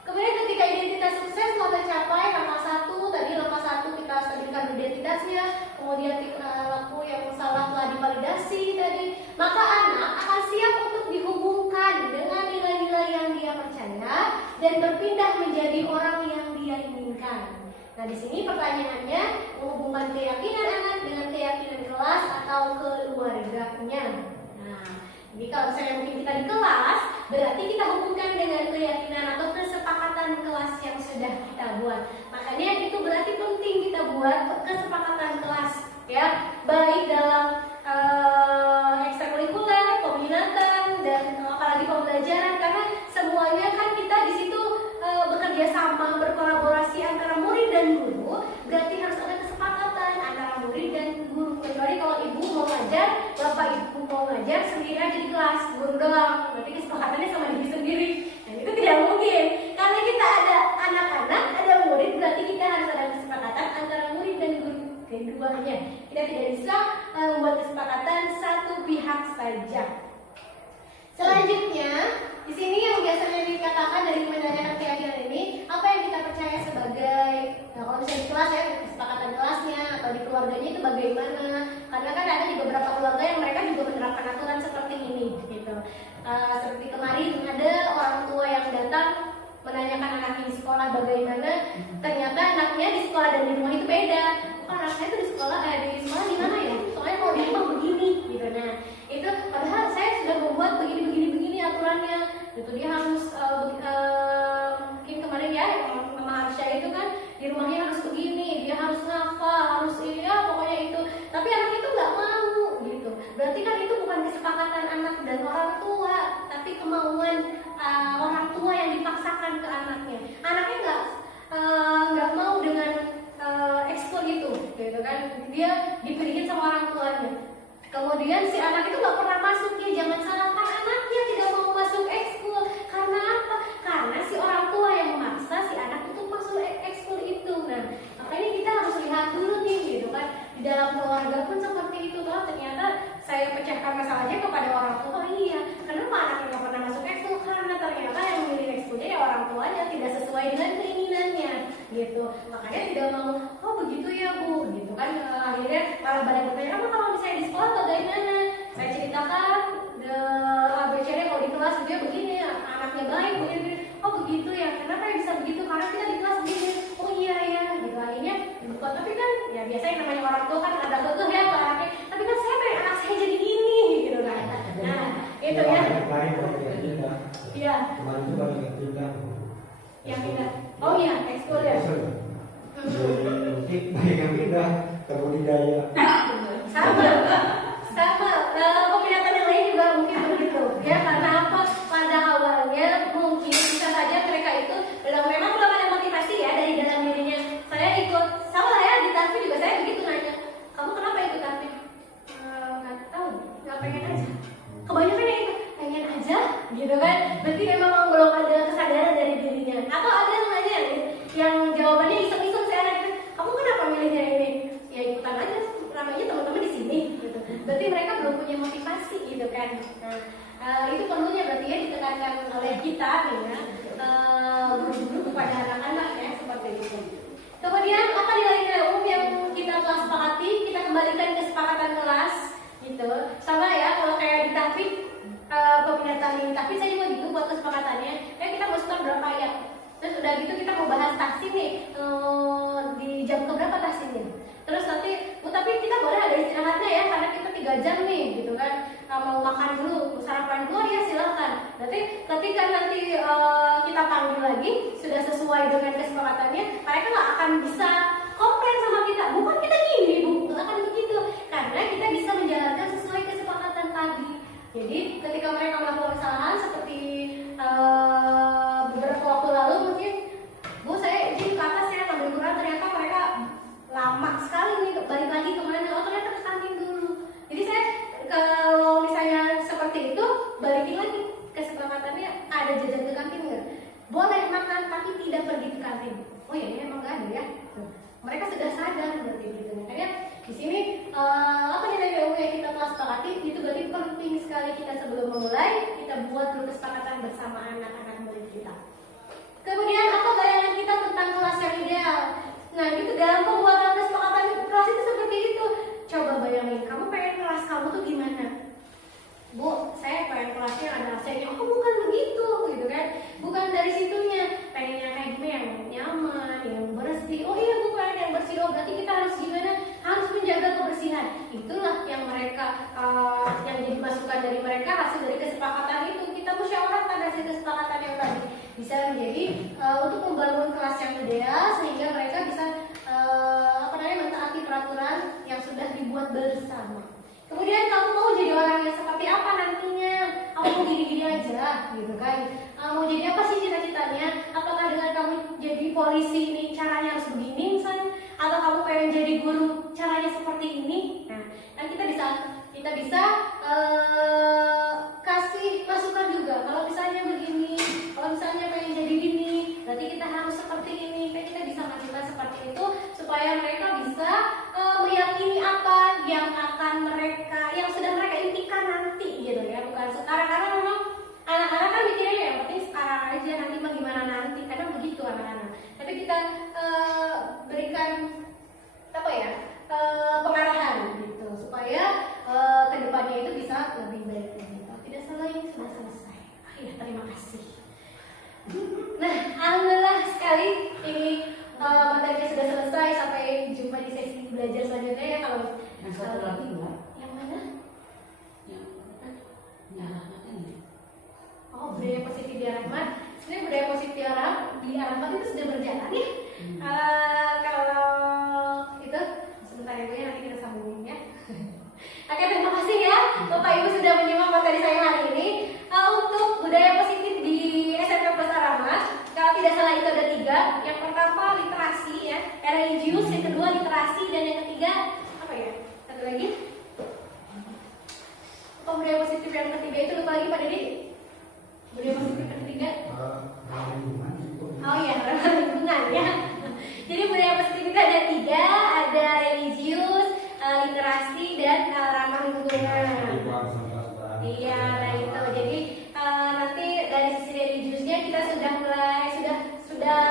Kemudian ketika identitas sukses telah tercapai, langkah 1 kita stabilkan identitasnya, kemudian laku yang salah telah divalidasi tadi, maka anak akan siap untuk dihubungkan dengan nilai-nilai yang dia percaya dan berpindah menjadi orang yang dia inginkan. Nah, di sini pertanyaannya menghubungkan keyakinan anak dengan keyakinan kelas atau keluarganya. Nah, jadi kalau misalnya mungkin kita di kelas, berarti kita hubungkan dengan keyakinan atau kesepakatan kelas yang sudah kita buat. Makanya itu berarti penting kita buat kesepakatan kelas, ya, baik dalam ekstrakurikuler, peminatan, dan apalagi pembelajaran, karena semuanya kan kita di situ bekerja sama, berkolaborasi antara murid dan guru. Berarti harus ada kesepakatan antara murid dan guru. Kecuali kalau ibu mau ngajar, bapak ibu mau ngajar sendiri aja di kelas, guru doang, berarti kesepakatannya sama diri sendiri. Dan itu tidak mungkin. Karena kita ada anak-anak, ada murid, berarti kita harus ada kesepakatan antara murid dan guru. Keduanya, kita tidak bisa membuat kesepakatan satu pihak saja. Selanjutnya, di sini yang biasanya dikatakan dari menanyakan keyakinan ini, apa yang kita percaya sebagai, kalau misalnya di kelas ya, kesepakatan kelasnya, atau di keluarganya itu bagaimana? Karena kan ada di beberapa keluarga yang mereka juga menerapkan aturan seperti ini, gitu. Seperti kemarin ada orang tua yang datang menanyakan anaknya di sekolah bagaimana, ternyata anaknya di sekolah dan di rumah itu beda. Kok anaknya itu di sekolah di mana ya? Soalnya kalau di rumah begini, gitu. Nah, itu padahal saya sudah membuat begini aturannya. Itu dia harus mungkin kemarin ya, Mama Arsya itu kan di rumahnya harus begini, dia harus ngafal, harus ini ya, pokoknya itu. Tapi anak itu nggak mau, gitu. Berarti kan itu bukan kesepakatan anak dan orang tua, tapi kemauan orang tua yang dipaksakan ke anaknya. Anaknya nggak mau dengan ekskul itu, gitu kan? Dia dipilihin sama orang tuanya. Kemudian si anak itu nggak pernah masuk, ya jangan salahkan anaknya tidak mau masuk ekskul. Karena apa? Karena si orang tua yang memaksa si anak itu masuk ekskul itu. Nah, makanya kita harus lihat dulu nih, gitu kan? Di dalam keluarga pun seperti itu. Kalau ternyata saya pecahkan masalahnya kepada orang tua, iya. Kenapa anaknya nggak pernah masuk ekskul? Karena ternyata yang memilih ekskulnya ya orang tuanya, tidak sesuai dengan keinginannya, gitu. Makanya tidak mau. Oh begitu ya Bu, gitu kan? Akhirnya malah banyak bertanya, kamu kalau misalnya di sekolah bagaimana? Saya ceritakan ABC kalau di kelas dia begini, anaknya baik begini. Oh begitu ya, kenapa ya bisa begitu? Karena kita di kelas begini. Oh iya ya, gitu. Akhirnya bukan, tapi kan ya biasanya namanya orang tua kan ada kekeh ya ke anaknya. Tapi kan saya pengen anak saya jadi gini, gitu kan? Nah, itu ya. Iya. Kemarin itu baru yang pindah. Yang pindah. Oh iya, ekskul ya. sama peminatan yang lain juga mungkin begitu ya, karena apa, pada awalnya mungkin bisa saja mereka itu memang belum ada motivasi ya dari dalam dirinya. Saya ikut sama lah ya di Tarfi juga, saya begitu nanya, kamu kenapa ikut Tarfi? Nggak tahu, nggak pengen aja. Kebanyakan yang itu pengen aja gitu kan, berarti memang belum ada kesadaran dari dirinya. Atau ada yang nanya nih, yang jawabannya iseng-iseng, saya nanya, kamu kenapa milihnya ini? Ya ikutan aja, namanya teman-teman di sini gitu. Berarti mereka belum punya motivasi gitu kan. Nah, itu perlunya berarti ya ditekankan oleh kita nih ya, guru-guru kepada anak-anak ya, seperti itu. Kemudian apa nilai-nilai umum yang kita telah sepakati, kita kembalikan ke kesepakatan kelas gitu. Sama ya, kalau kayak di Tahfidz, peminatan ini Tahfidz saya juga gitu buat kesepakatannya. Kita masukkan berapa ayat. Terus udah gitu kita mau bahas tahsin nih, di jam keberapa tahsinnya. Terus nanti, tapi kita boleh ada istirahatnya ya, karena kita 3 jam nih gitu kan. Mau makan dulu, sarapan dulu ya silakan. Nanti ketika nanti kita panggil lagi, sudah sesuai dengan kesepakatannya, mereka nggak akan bisa komplain sama kita. Bukan kita gini, bukan akan begitu. Karena kita bisa menjalankan sesuai kesepakatan tadi. Jadi ketika mereka melakukan kesalahan seperti beberapa waktu lalu mungkin, Bu saya izin ke atas ya ngambil Quran, ternyata mereka lama sekali nih balik lagi kemana, oh ternyata ke kantin dulu. Jadi saya kalau misalnya seperti itu, balikin lagi kesepakatannya, ada jajan ke kantin nggak? Boleh makan tapi tidak pergi ke kantin. Oh ya ini emang nggak ada ya. Mereka sudah sadar berarti gitu. Makanya di sini apa nilai umum yang kita telah sepakati itu berarti penting sekali kita sebelum memulai kita buat dulu kesepakatan bersama anak-anak murid kita. Kemudian apa bayangan kita tentang kelas yang ideal? Nah itu dalam pembuatan kesepakatan kelas itu seperti itu. Coba bayangin, kamu pengen kelas kamu tuh gimana? Bu, saya pengen kelasnya ada AC-nya. Oh bukan begitu, gitu kan? Bukan dari situnya. Pengennya kayak gimana? Yang nyaman, yang bersih. Oh iya bu, pengen yang bersih. Oh berarti kita harus gimana? Harus menjaga kebersihan. Itulah yang mereka, yang jadi masukan dari mereka, hasil dari kesepakatan itu. Kita musyawarahkan hasil kesepakatan yang tadi. Bisa menjadi untuk membangun kelas yang ideal sehingga mereka bisa mentaati peraturan yang sudah dibuat bersama. Kemudian kamu mau jadi orang yang seperti apa nantinya? Kamu mau gini-gini aja, gitu kan? Mau jadi apa sih cita-citanya? Apakah dengan kamu jadi polisi ini caranya harus begini misalnya? Atau kamu pengen jadi guru caranya seperti ini? Nah, kan kita bisa kasih masukan juga. Kalau misalnya begini, kalau misalnya pengen jadi gini, berarti kita harus seperti ini. Kan kita bisa masukan seperti itu supaya mereka bisa meyakini apa yang sudah mereka impikan nanti gitu ya, bukan sekarang. Karena memang anak-anak kan mikirnya yang penting sekarang aja, nanti bagaimana nanti, kadang begitu anak-anak. Tapi kita berikan pengarahan gitu supaya kedepannya itu bisa lebih baik lagi. Tidak salah ini sudah selesai. Ya terima kasih. Nah alhamdulillah sekali ini materinya sudah selesai. Sampai jumpa di sesi belajar selanjutnya ya. Kalau yang satu lagi enggak? yang mana? Yang rahmat ini. Oh budaya positif di Rahmat. Sebenarnya budaya positif di Rahmat itu sudah berjalan ya. Kalau itu sebentar ya Bu ya, nanti kita sambungin ya. Oke, terima kasih ya Bapak Ibu sudah menyimak materi saya hari ini. Untuk budaya positif di SMP Plus Rahmat, kalau tidak salah itu ada 3. Yang pertama literasi ya, religius. Yang kedua literasi, dan yang ketiga apa ya? Satu lagi. Apa budaya positif yang ketiga itu lupa lagi Pak Dede? Budaya positif yang ketiga? Oh iya, ramah lingkungan ya. Jadi budaya positif itu ada 3, ada religius, literasi, dan ramah lingkungan. Iya, nah itu. Jadi nanti dari sisi religiusnya kita sudah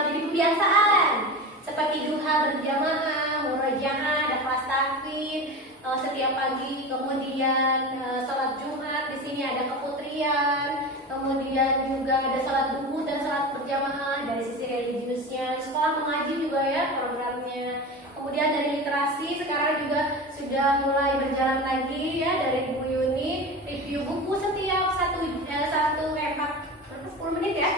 jadi kebiasaan seperti duha berjamaah, murojaah, ada kelas tahfidz setiap pagi, kemudian sholat Jumat, di sini ada keputrian, kemudian juga ada sholat duhur dan sholat berjamaah dari sisi religiusnya. Sekolah mengaji juga ya programnya. Kemudian dari literasi sekarang juga sudah mulai berjalan lagi ya, dari Ibu Yuni review buku setiap 10 menit ya,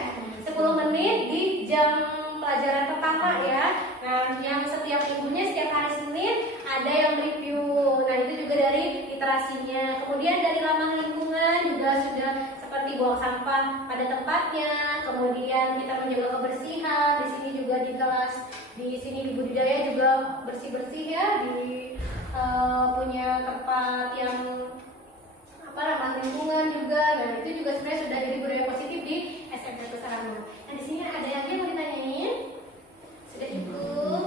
10 menit di jam pelajaran pertama ya. Nah, yang setiap minggunya setiap hari Senin ada yang review. Nah, itu juga dari literasinya. Kemudian dari ramah lingkungan juga sudah seperti buang sampah pada tempatnya. Kemudian kita menjaga kebersihan. Di sini juga di kelas di sini di budidaya juga bersih-bersih ya, di punya tempat yang ramah lingkungan juga. Nah, itu juga sebenarnya sudah jadi budaya positif di SMP Pesarama. Nah, di sini ada lagi yang mau ditanyain? Sudah cukup?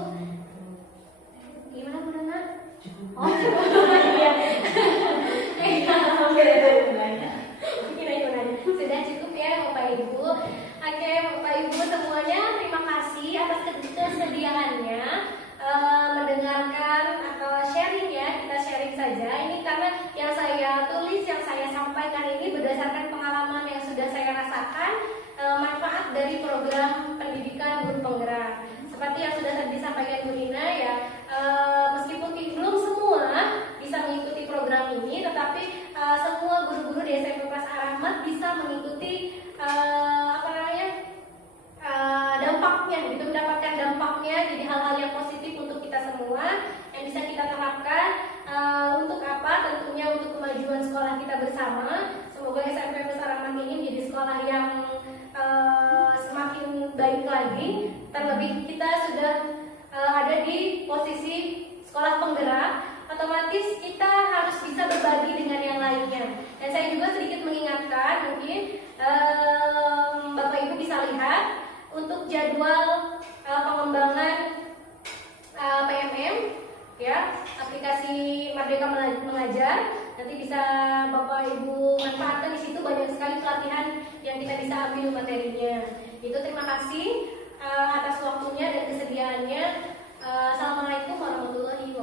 Gimana Bu Nana? Oh, cukup. Iya. Oke, itu nanya. Sudah cukup ya Bapak Ibu. Oke, Bapak Ibu semuanya, terima kasih atas kesediaannya mendengarkan atau sharing ya. Kita sharing saja. Ini karena yang saya tulis, yang saya sampaikan ini berdasarkan pengalaman yang sudah saya rasakan, manfaat dari program pendidikan guru penggerak. Seperti yang sudah tadi disampaikan Bu Nina ya, meskipun belum semua bisa mengikuti program ini, tetapi semua guru-guru di SMP Kelas Rahmat bisa mengikuti dampaknya, gitu, mendapatkan dampaknya, jadi hal-hal yang positif untuk kita semua yang bisa kita terapkan. Untuk apa? Tentunya untuk kemajuan sekolah kita bersama. Semoga SMP Kelas Rahmat ini menjadi sekolah yang semakin baik lagi. Terlebih kita sudah ada di posisi sekolah penggerak, otomatis kita harus bisa berbagi dengan yang lainnya. Dan saya juga sedikit mengingatkan, mungkin Bapak Ibu bisa lihat untuk jadwal pengembangan PMM ya, aplikasi Merdeka Mengajar. Nanti bisa Bapak Ibu manfaatkan, di situ banyak sekali pelatihan yang kita bisa ambil materinya. Itu terima kasih atas waktunya dan kesediaannya. Assalamualaikum warahmatullahi wabarakatuh.